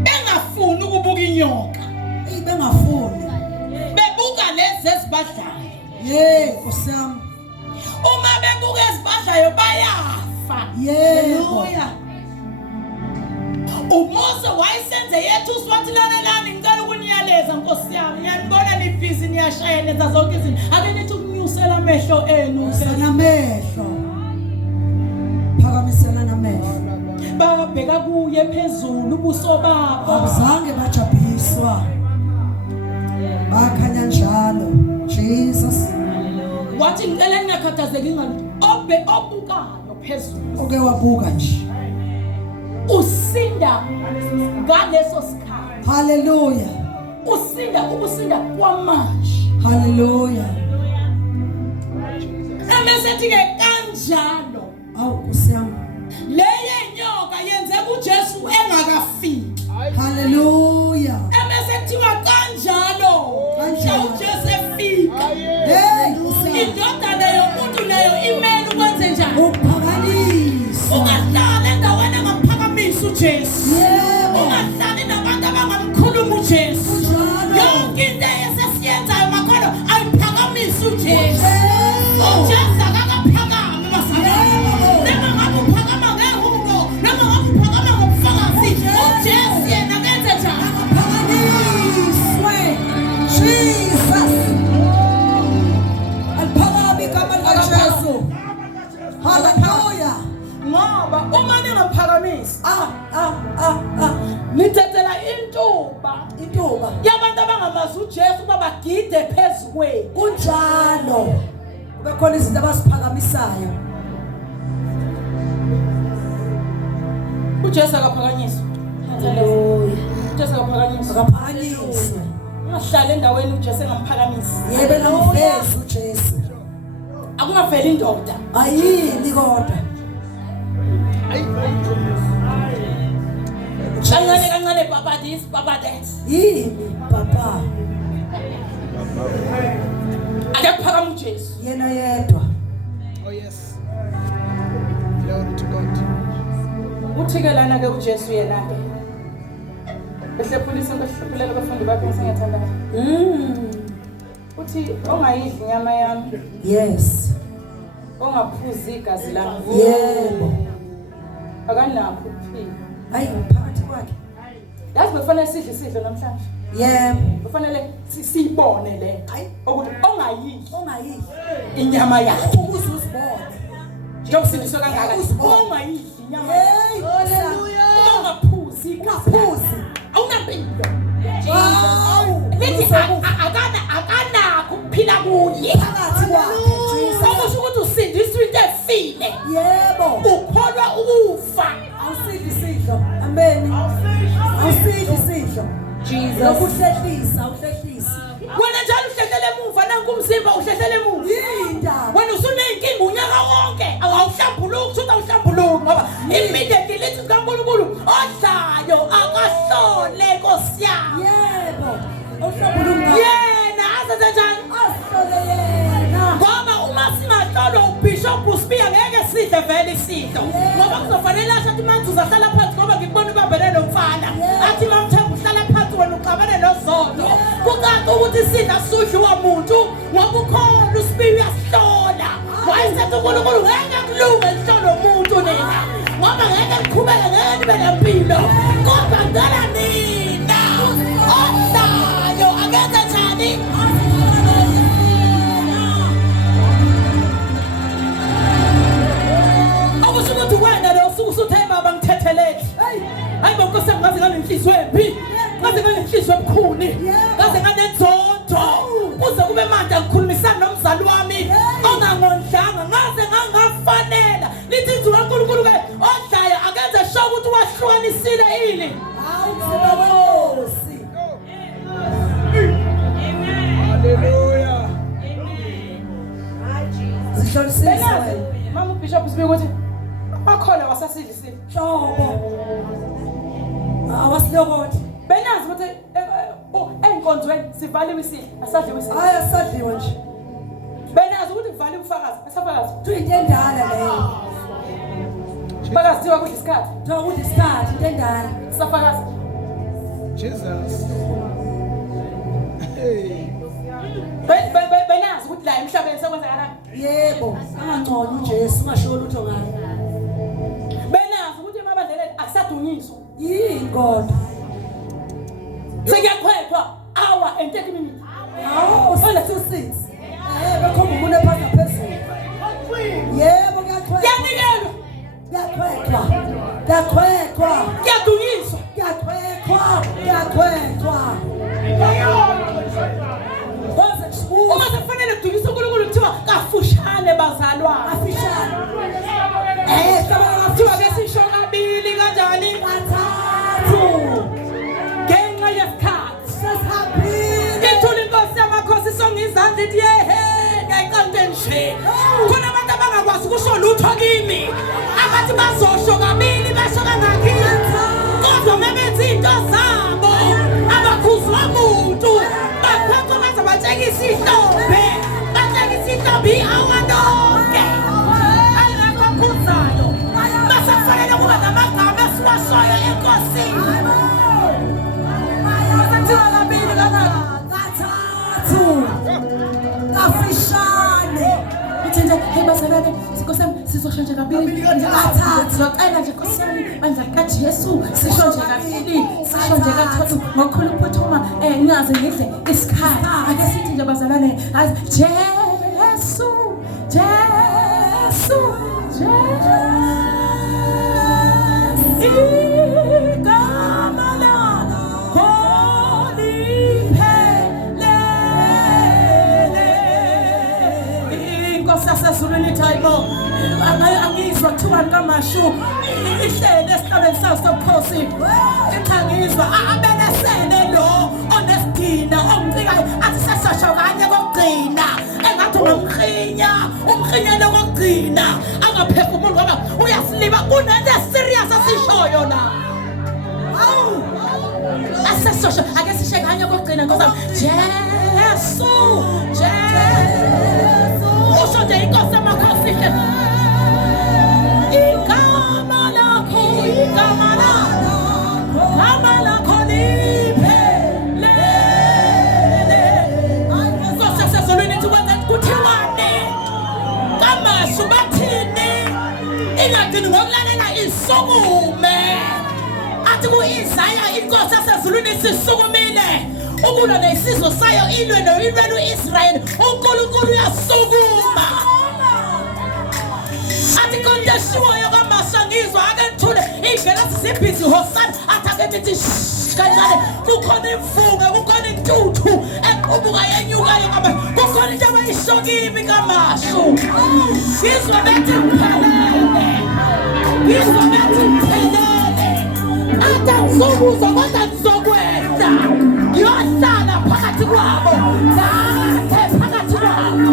Bengafuni ukubuka inyoka. Bengafuni. Bebuka lezi ezibadlayo. Nkosi yami. Uma bebuka ezibadlayo bayafa. Haleluya. uMose wayesenze yethu swathi lalelani ngicela ukuniyaleza Nkosi yami. Ngiyanibona nibhizi niyashaya nenza zonke izinto. Ake nithi ukunyusela amehlo enu. Sanamehlo. Phakamisela namehlo. Babheka kuye phezulu ubuso babo. Abuzange bajabhiswa. Bakhanya njalo. Jesus. Wathi ngicela ningakhathazeki ngani obukayo phezulu. Oke wabuka nje. Usinda ngaleso sikhathi. Haleluya. Ukusinda kwamanje. Haleluya. Emesethi ke kanjalo. Awu Nkosi yami. Leye nyoka yenze uJesu engakafiki. Haleluya. Emesethiwa kanjalo. uJesu efika. Nkosi yami. Indodana yomuntu nayo imele ukwenze njani? Uphakamisa. Ungahlala endaweni engamphakamisa uJesu. Yebo. Ungahlali nabantu abangamkhuluma uJesu. Yonke into esesiyenzayo makhono ayiphakamisa uJesu. uJesu akakaphakami masana. Noma ngabe uphakama ngehubo, noma ngabe uphakama ngobufakazi, uJesu yena kenze njani? abantu abangamazi uJesu ukuba bagide phezu kwethu. Kunjalo. Kube khona izinto abasiphakamisayo. uJesu akaphakanyiswa. Hallelujah. uJesu akaphakanyiswa. Akaphakanyiswe. Ungahlala endaweni uJesu engamphakamisi. Yebo namfezi uJesu. Akungaveli indoda. Ayini kodwa. Kancane baba this baba that. Yini papa. Akaphakama uJesu. Yena yedwa. Oh, yes. Glory to God. Uthikelana ke uJesu yena ke. Behlephulisa ngokuhlephulela kwabafundi bakhe ngisengathandayo. Uthi ongayidli inyama yami. Yes. Ongaphuzi igazi lami. Yebo. Akanakho ukuphila. Hayi phakathi kwakhe. Yazi kufanele sidle isidlo namhlanje. Yebo. Kufanele siyibone le. Hayi Ukuthi ongayidli ongayidli. inyama yakhe. Uzuzibone. Njengokusindiswa kangaka. Ongayidli inyama. Hey, hallelujah. Ungaphuzi igazi. Ungaphuzi. Awunampilo. Wow. Lithi akanakho ukuphila kuye. Phakathi kwakhe. Okusho ukuthi usindiswa into efile. Yebo. Ukholwa ukufa. Awusidli isidlo. Amen. Awusidli isidlo. Jesus. Lokuhlehlisa, uhlehlisa. Wena njalo uhlehlele emuva nanku umzimba uhlehlele emuva. Yindaba. Wena usunenkinga unyaka wonke awuhlambuluki uthi awuhlambuluki ngoba immediately lithi kaNkulunkulu odlayo akahlole Nkosi yami. Yebo. Awuhlambuluka. Yena azenze njani? Ahlole yena. Ngoba uma singahlolwa uBishop uSpear ngeke sidle vele isidlo. Ngoba kuzofanele ashathi manje uzahlala phansi ngoba ngikubona ubambene nomfana. Athi mamthembu uhlala phansi wena uqabane noZondo. Kukanti ukuthi sidla sudliwa umuntu ngoba ukhona uSpear uyasihlola. Wayesethi uNkulunkulu ngeke kulunge kuhlole umuntu nina. Ngoba ngeke kuqhubeke ngeke nibe nempilo. Kodwa ngala nina. Odlayo akekho njani? Ukuthi wena lo suku usuthemba bangithethelele. Hayi bonke sengaze ngalenhliziyo embi. Ngaze ngalenhliziyo ebukhuni. Ngaze nganenzondo. Kuze kube manje ngikhulumisana nomzali wami ongangondlanga ngaze ngangafanela. Lithi izwi kaNkulunkulu ke odlayo akenze sho ukuthi wahlukanisile yini. Hayi sebabosi. Hallelujah. Zihlolisise. Mama uBishop usibe ukuthi akhona wasasidlisile. Hlobo. Awasilokothi. Benazi ukuthi enkonzweni sivaliwe isidlo asadliwe isidlo. Hayi asadliwe nje. Benazi ukuthi kuvaliwe ufakazi asafakazi. Into endala leyo. Fakazi thiwa kudla isikhathi. Njengoba kudla isikhathi into endala. Safakazi. Jesus. Hey. Benazi ukuthi la emhlabeni sekwenzakalani. Yebo. Angangcono uJesu ungasholo lutho ngayo. Benazi ukuthi emabandleleni akusadunyiswa. Yini kodwa. Sekuyakhwethwa hour and 30 minutes. Hawu sona 2:06. Bekhomba umuntu ephasa phezulu. Yebo kuyakhwethwa. Yanikelwa. Kuyakhwethwa. Kuyakhwethwa. Kuyadunyiswa. Kuyakhwethwa. Uma kufanele kudunyiswa uNkulunkulu kuthiwa kafushane bazalwane. Afishane. Kuthiwa besisho kabili kanjani? Kathathu. Ngenxa yesikhathi. Sesihambile. Ithula inkosi yamakhosi isonga izandla ithi yehe ngayiqonde nje. Khona abantu abangakwazi ukusho lutho kimi. Abathi bazosho kabili basho kangaki. Kodwa mebenza into zabo abakhuzwa umuntu. Baphathwa baze batshengisa ihlombe. Batshengisa ihlombe awandonke. Ayingakukhuzayo. Basafanele kube namagama esiwashoyo enkosini. Basathiwa kabili kangaki. Kathathu. Afishane. Uthi nje hey bazalwane sikosami sisosho nje kabili kathathu locela nje nkosami manje kaJesu sisho nje kabili sisho nje kathathu ngokhulu uphuthuma ngingaze ngidle isikhathi ake sithi nje bazalwane Jesu igama lakho yabo angizwa kuthiwa kaMashu ihlele esihlabeni sayo sobukhosi ikhangizwa abelesele lo onesidina ongcikayo athi sesasho kanye kokugcina engathi umkhinyelo kokugcina angaphefumuli ngoba uyasiliba kunento serious asishoyo la awu asesosho ake sishe kanye kokugcina Nkosi Jesu usho nje inkosi amakhosi igama lakho liphelele Nkosi yasezulwini kwenza kuthiwane kaMashu bathini ingagcini ngokulalela isukume athi ku-Isaya inkosi yasezulwini sisukumile ukulwa nesizwe sayo ilwe noyilwela u-Israyeli uNkulunkulu uyasukuma athi konke eshiwoyo kaMashu ngizwa ake ngithule iy'ngela zisibhizi hosana athi ake nithi kancane kukhona imfunga kukhona intuthu equbuka yenyukayo kukhona into abayishokimi kaMashu ngizwa bethi ngiphelele ade ngizokuzwa kodwa ngizokwenza ngiyohlala phakathi kwabo ngaphe phakathi kwabo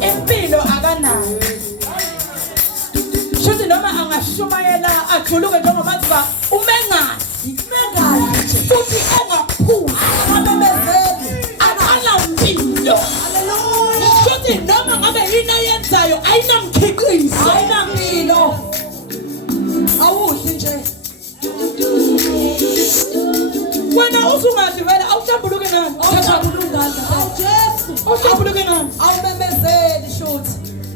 impilo akanayo shothi noma angashumayela ajuluke njengoba kuba umengazi futhi engaphuli amemezeli akala mpilo shothi noma ngabe yini ayenzayo ayinamkhiqizo ayinampilo awuhle nje wena usungadli vele awuhlambuluke ngani awuhlambuluke ngani awumemezeli shothi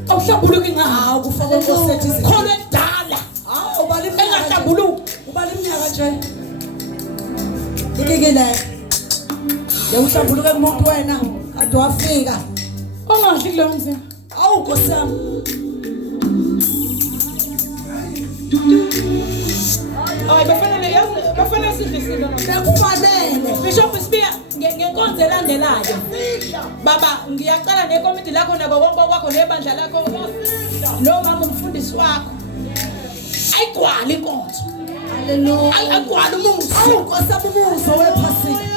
awuhlambuluke ngani hawu kufaka inkosethi izikholo endala hawu ubala iminyaka engahlambuluki ubala iminyaka nje ikikile uhlambuluke kumuntu wena ade wafika ongadli kuleyo mzimba awu Nkosi yami ay bafanele sidle isinto bekufanele Bishop Spear ngenkonzo elandelayo baba ngiyacela nekomiti lakho nabo bonke kwakho nebandla lakho lo mama umfundisi wakho ayigwala inkonzo haleluya ayigwala umuzi Nkosi abubuzo wephasika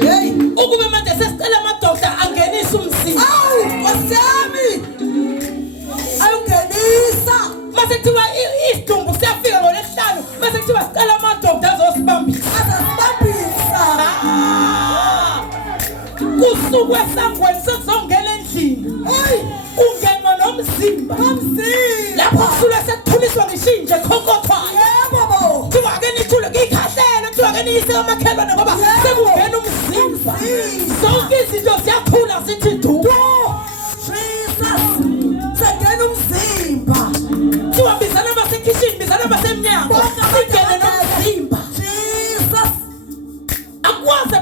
hey ukube manje sesicela amadoda angenisa umzimba awu Nkosi yami ayungenisa mase kuthiwa isidumbu siyafika ngolesihlanu mase kuthiwa sicela amadoda azosibambisa kusuku esangweni sekuzongena endlini ungenwa nomzimba lapho kusuke sekuthuliswa ngishinje khonkothwayo yebo kuthiwa ake nithule ngiyikhahlele kuthiwa ake niyise kamakhelwane ngoba sekungena umzimba zonke izinto ziyakhula zithi du sengena umzimba kuthiwa bizana basekhishini bizana basemnyango singene nomzimba Jesus akwazi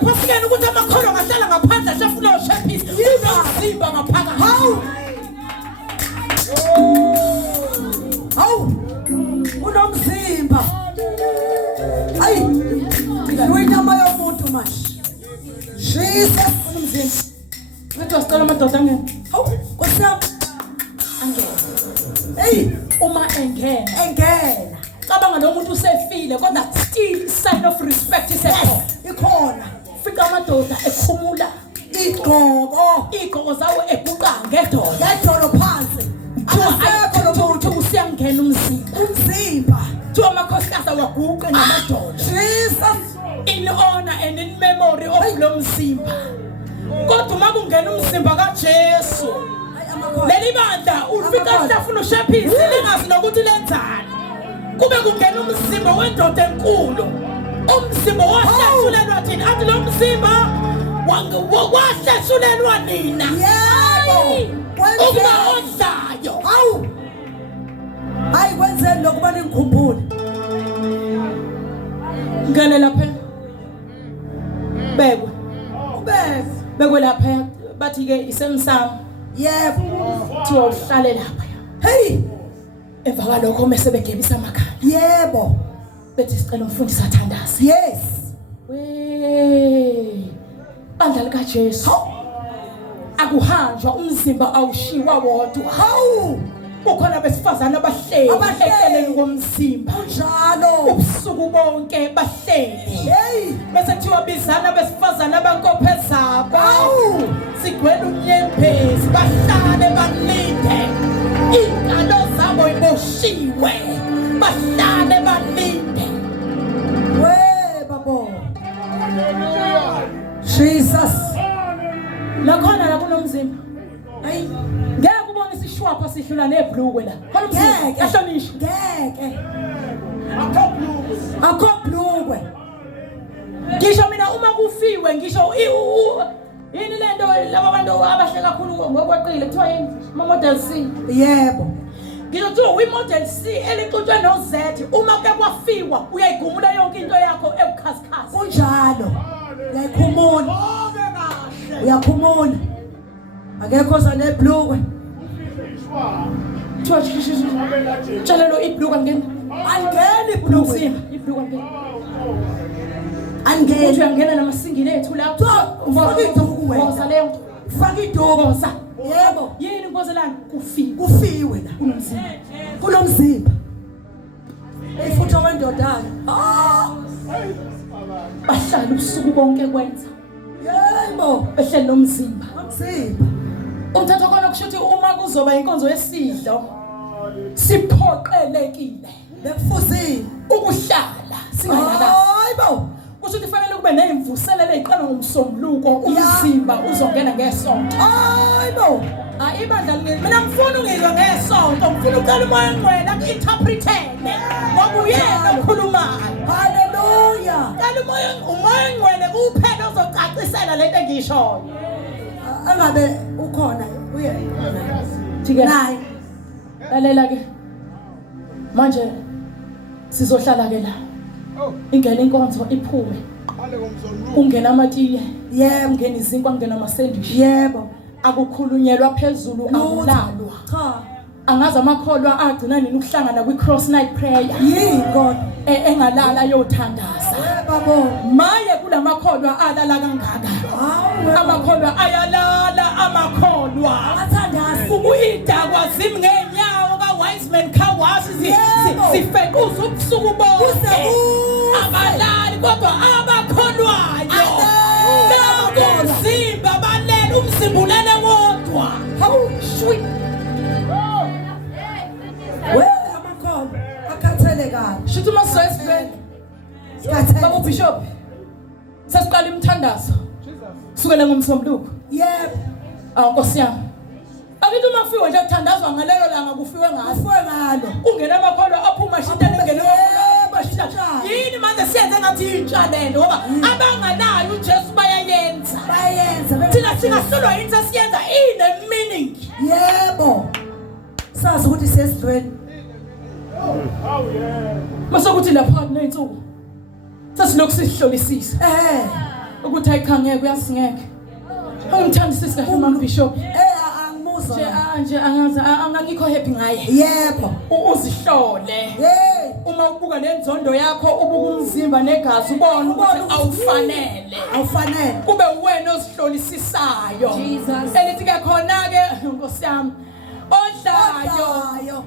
much. Jesus. umzimba ngathi wasicela amadoda angene Hawu, Nkosi yami. angene Hey, uma engena engena. cabanga lo muntu usefile kodwa still sign of respect isekhona Ikhona. fika amadoda ekhumula Igqoko. igqoko zawo eguqa ngedoda Yadolo phansi. Akasekho lo muntu. usiyangena umzimba Umzimba. kuthiwa amakhosikazi awaguqe ngamadoda Jesus. in honor and in memory of lo mzimba kodwa uma kungena umzimba kaJesu Hayi amakhosi. leli bandla ufika hlafuna ushephisi lingazi nokuthi lenzani kube kungena umzimba wendoda enkulu umzimba wahlahlulelwa thina athi lo mzimba wahlahlulelwa nina Yebo. ukuba odlayo Hawu. Hayi kwenzeni lokuba ningikhumbule. ngene lapha bekwe Ubese. bekwe lapha bathi ke isemsamo Yebo. kuthiwa uhlale lapha Hey. emva kwalokho mase begebisa amakhanda Yebo. bethi sicela umfundisi athandaze Yes. bandla likaJesu akuhanjwa umzimba awushiwa wodwa Hawu. kukhona besifazana abahleli Abahleli. eceleni komzimba Njalo. ubusuku bonke bahleli Hey. bese kuthiwa bizana besifazana abankophe zabo Hawu. sigwele unyembezi bahlale balinde inkalo zabo iboshiwe bahlale balinde We babo. Jesus. lakhona la kunomzimba Hayi. ngeke ubone isishwapha sihlula nebhlukwe la khona umzimba Ngeke. yahlonishwa Ngeke. Akho blukwe. ngisho mina uma kufiwe ngisho yini lento laba bantu abahle kakhulu ngokweqile kuthiwa yini model C Yebo. ngisho kuthiwa model C elixutshwe no Z uma ke kwafiwa uyayigumula yonke into yakho ebukhasikhasi Kunjalo. Uyayikhumula. Uyakhumula. Akekho sanebhlukwe. kuthiwa tshelelo ibhluka ngena Angeni ibhlukwe. ibhluka ngena uthi Angeni. uyangena namasingile ethu lapho Ufaka iduku wena. Boza leyo Faka iduku. boza Yebo. yini kubozelana kufika Kufiwe la. kunomzimba Kunomzimba. Eyifutha amandoda. Ah! bahlala ubusuku bonke kwenza Yebo. behleli nomzimba Umzimba. umthetho khona kushuthi uma kuzoba inkonzo yesidlo siphoqelekile Bekufuzile. ukuhlala singalala Hayibo. kushuthi fanele kube nezimvuselelo eziqala ngomsombuluko umzimba uzongena ngesonto Hayibo. ibandla mina ngifuna ungizwe ngesonto ngifuna ucela umoya ongcwele akuinterpretele ngoba uyena okhulumayo Hallelujah. cela umoya ongcwele kuphela ozocacisela lento engishoyo Angabe ukhona uye. Thike Nayi. lalela ke manje sizohlala ke la ingena inkonzo iphume ungena amatiye Yebo. ungena izinkwa ungena amasandwich Yebo. akukhulunyelwa phezulu akulalwa Cha. angazi amakholwa agcina nini ukuhlangana kwi-cross night prayer Yingo. engalala yothandaza Babo. maye kulamakholwa alala kangaka Hawu. amakholwa ayalala amakholwa Athandazi. ukuyidakwa zimi ngenyawo ka-wise man khawasi Yebo. zifequza ubusuku bonke Kuze kuze. abalali kodwa abakholwayo nakumzimba balela umzimba ulele wodwa Hawu. shwi We amakhono akhathele kabi. shuthi uma sizoyesibhele baba Sikhathele. ubishop sesiqala imthandazo sukele ngomsombuluko Yebo. Nkosi yami akithi uma kufiwe nje kuthandazwa ngalelo langa kufiwe ngaso Afuwe ngalo. ungena amakholwa aphuma shintana ingene Yebo, shintana shintana. yini manje siyenze ngathi intsha lento ngoba abanganayo uJesu bayayenza Bayenza. thina singahlulwa into siyenza ine meaning Yebo. Sazi ukuthi siyesidweni. masokuthi lapha kuneyinsuku sesilokhu sihlolisisa ukuthi ayikhangeke uyasingeke ungithandisisi kahle mama bishop Angimuzwa. nje angazi angangikho happy ngaye Yebo. uzihlole Hey. uma ubuka lenzondo yakho ubuka umzimba negazi ubona ukuthi awufanele kube uwena ozihlolisisisayo elithi ke khona ke Nkosi yami odlayo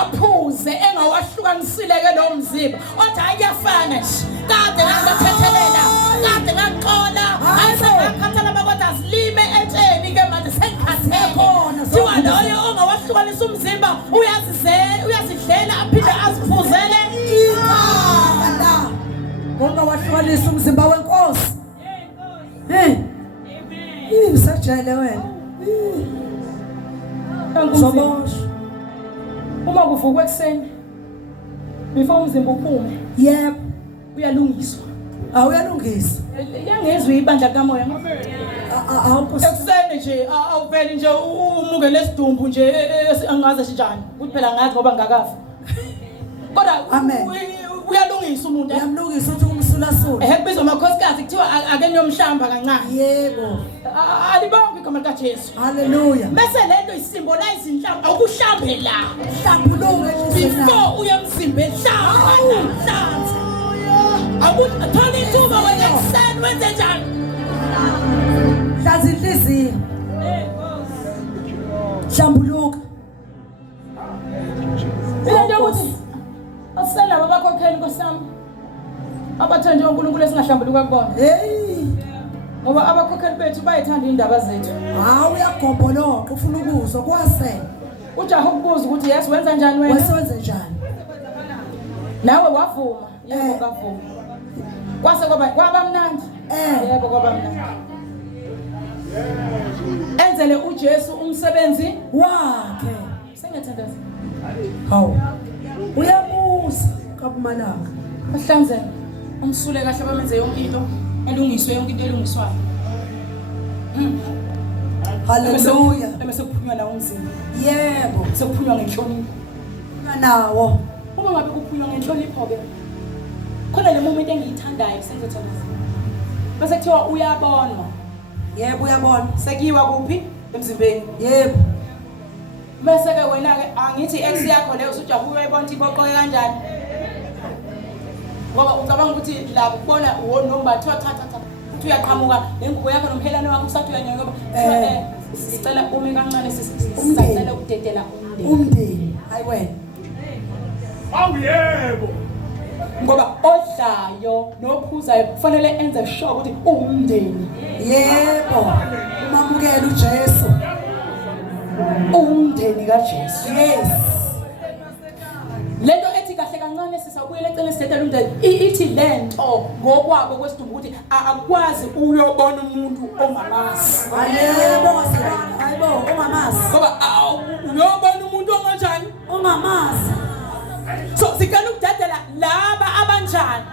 aphuze engawahlukanisile ke lo mzimba othi ayafana nje kade ngathethelela kade ngaqola ayisengakhathala bakodwa azilime etsheni ke manje sengikhathele thiwa loyo ongawahlukanisa umzimba uyazidlela aphinde aziphuzele la ongawahlukanisa umzimba wenkosi yini sajele wena Sobosh. Uma kuvuka ekseni before umzimba uphume. Yebo, uyalungiswa. Awuyalungisa. Yangezwe ibandla kamoya. Awukusi. Ekseni nje awuveli nje umuke lesidumbu nje angaze njani. Kuthi phela ngathi ngoba ngakafa. Kodwa amen. Uyalungisa umuntu. Uyamlungisa uthi kumsulasula. Kubizwa amakhosikazi kuthiwa ake niyomhlamba kancane. Yebo. Alibonke igama lika Jesu. Hallelujah. Bese lento isymbolize inhlamba akuhlambe la. Hlambuluke before uyemzimbe hlamba. Awuthanda ithuba wena ekseni wenze njani? Hlanza inhliziyo. Hlambuluka. Into ukuthi aselabo abakhokheli nkosami abathanda uNkulunkulu esingahlambuluka kubona. Hey. Ngoba abakhokheli bethu bayithanda indaba zethu. Hawu uyagomboloka ufuna ukuzwa kwase. Ujaha ukubuza ukuthi yes wenza njani wena? Wasewenza njani? Nawe wavuma. Yebo ngavuma. Kwase kwaba mnandi. Yebo kwaba mnandi. Enzele uJesu umsebenzi wakhe. Sengathandaza. Hawu. Uyabuza kabumalanga. Bahlanzele. Umsule kahle bamenze yonke into elungiswe yonke into elungiswayo. Hallelujah. Bese kuphunywa la umzimba. Yebo. Sekuphunywa ngenhlonipho. Nawo. Uma ngabe kuphunywa ngenhlonipho ke. Khona le moment engiyithandayo sengathandaza. Bese kuthiwa uyabonwa. Yebo uyabona. Sekiwa kuphi? Emzimbeni. Yebo. Bese ke wena ke angithi ex yakho leyo usujaha uyayibona ukuthi iboqoke kanjani. Ngoba ucabanga ukuthi la kubona nombatho thatha uthi uyaqhamuka lengubo yakho nomhelane wakho usathi uyanyaka ngoba sicela ume kancane sisicela ukudedela umndeni hayi wena. Awuyebo. Ngoba odlayo nophuzayo kufanele enze sure ukuthi umndeni. Yebo. Umamukela uJesu. Umndeni kaJesu. Yes. Lento ethi kahle kancane sisabuyela eceleni sithethela umndeni ithi lento ngokwabo kwesidumbu ukuthi akwazi uyobona umuntu ongamazi. Yebo ngasibona hayibo ongamazi. Ngoba uyobona umuntu onganjani? Ongamazi. So sikala ukudedela laba abanjani?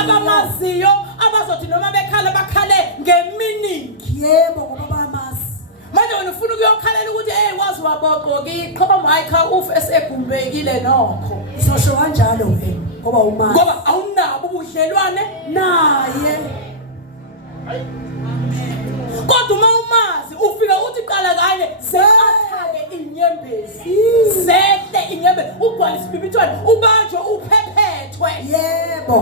Abamaziyo abazothi noma bekhala bakhale ngeminingi. Yebo ngoba bamazi. Manje wena ufuna ukuyokhalela ukuthi wazi waboqoka iqhoba mayikha ufe esegumbekile nokho. Sosho kanjalo wena ngoba umazi. Ngoba awunabo ubudlelwane naye. Kodwa uma umazi ufika uthi qala kanye seathake inyembezi. Zehle inyembezi ugcwala isibibithwane ubanjwe uphephethwe. Yebo.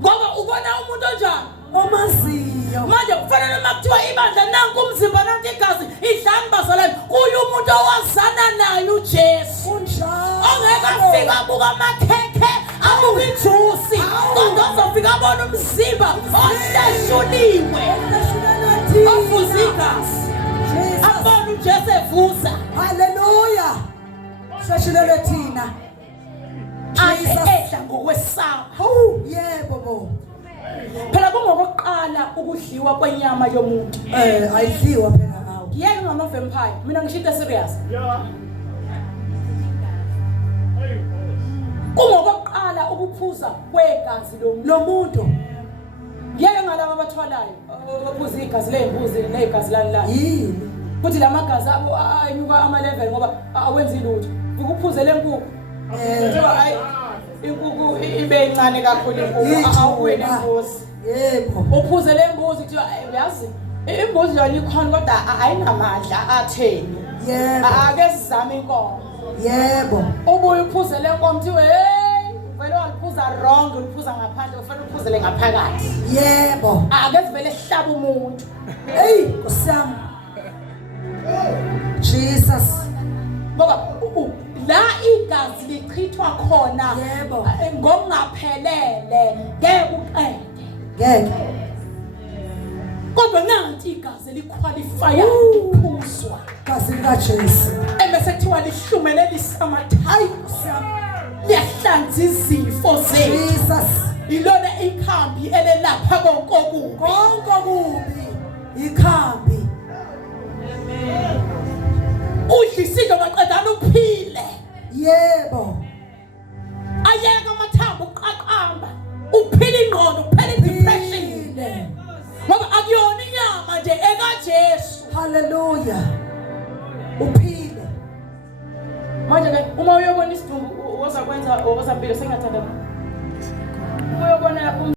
Ngoba ubona umuntu onjani? Omaziyo. Manje kufanele makuthiwa ibandla nanku umzimba nanti igazi idlani bazalwane kuyo umuntu owazana naye uJesu. Ongeke afika abuka amakhekhe abuka ijusi kodwa uzofika abona umzimba ohleshuliwe ofuza igazi abona uJesu evuza. Hallelujah. Seshilele thina ayedla ngokwesaba. Yebo bo. Phela kungokuqala ukudliwa kwenyama yomuntu. Ayidliwa phela ngawo. Yeke ngama vampire. Mina ngishita serious. Yeah. Kungokuqala ukuphuza kwegazi lomuntu. Yeke ngalabo abathwalayo baphuza igazi lembuzi negazi lana. Yini? Futhi lamagazi abo ayuka ama level ngoba awenzi lutho. Ukuphuza lenkukhu. Kuthiwa hayi inkukhu ibe incane kakhulu inkukhu awuwena inkosi. Yebo. Uphuze lembuzi kuthiwa uyazi imbuzi yona ikhona kodwa ayinamandla atheni. Yebo. Ake sizame inkomo. Yebo. Ubuye uphuze lenkomo kuthiwa hey vele waliphuza wrong uliphuza ngaphandle ufanele uphuzele ngaphakathi Yebo. ake sivele sihlaba umuntu Hey, Nkosi. Jesus. ngoba la igazi lichithwa khona Yebo. ngokungaphelele ngeke uqede Ngeke. kodwa nanti igazi liqualifya ukuphuzwa Kasi lika Jesu. emese kuthiwa lihlumele lisamathayi liyahlanza izifo zethu Jesus. ilona ikhambi elelapha konke okubi Konke okubi ikhambi. udlisile maqedana uphile Yebo. ayeka amathambo uqaqamba uphile ingqondo uphele depression Phile. ngoba akuyona inyama nje ekaJesu Hallelujah. Uphile. manje ke uma uyobona isidumbu ozakwenza ozampilo sengathanda uyobona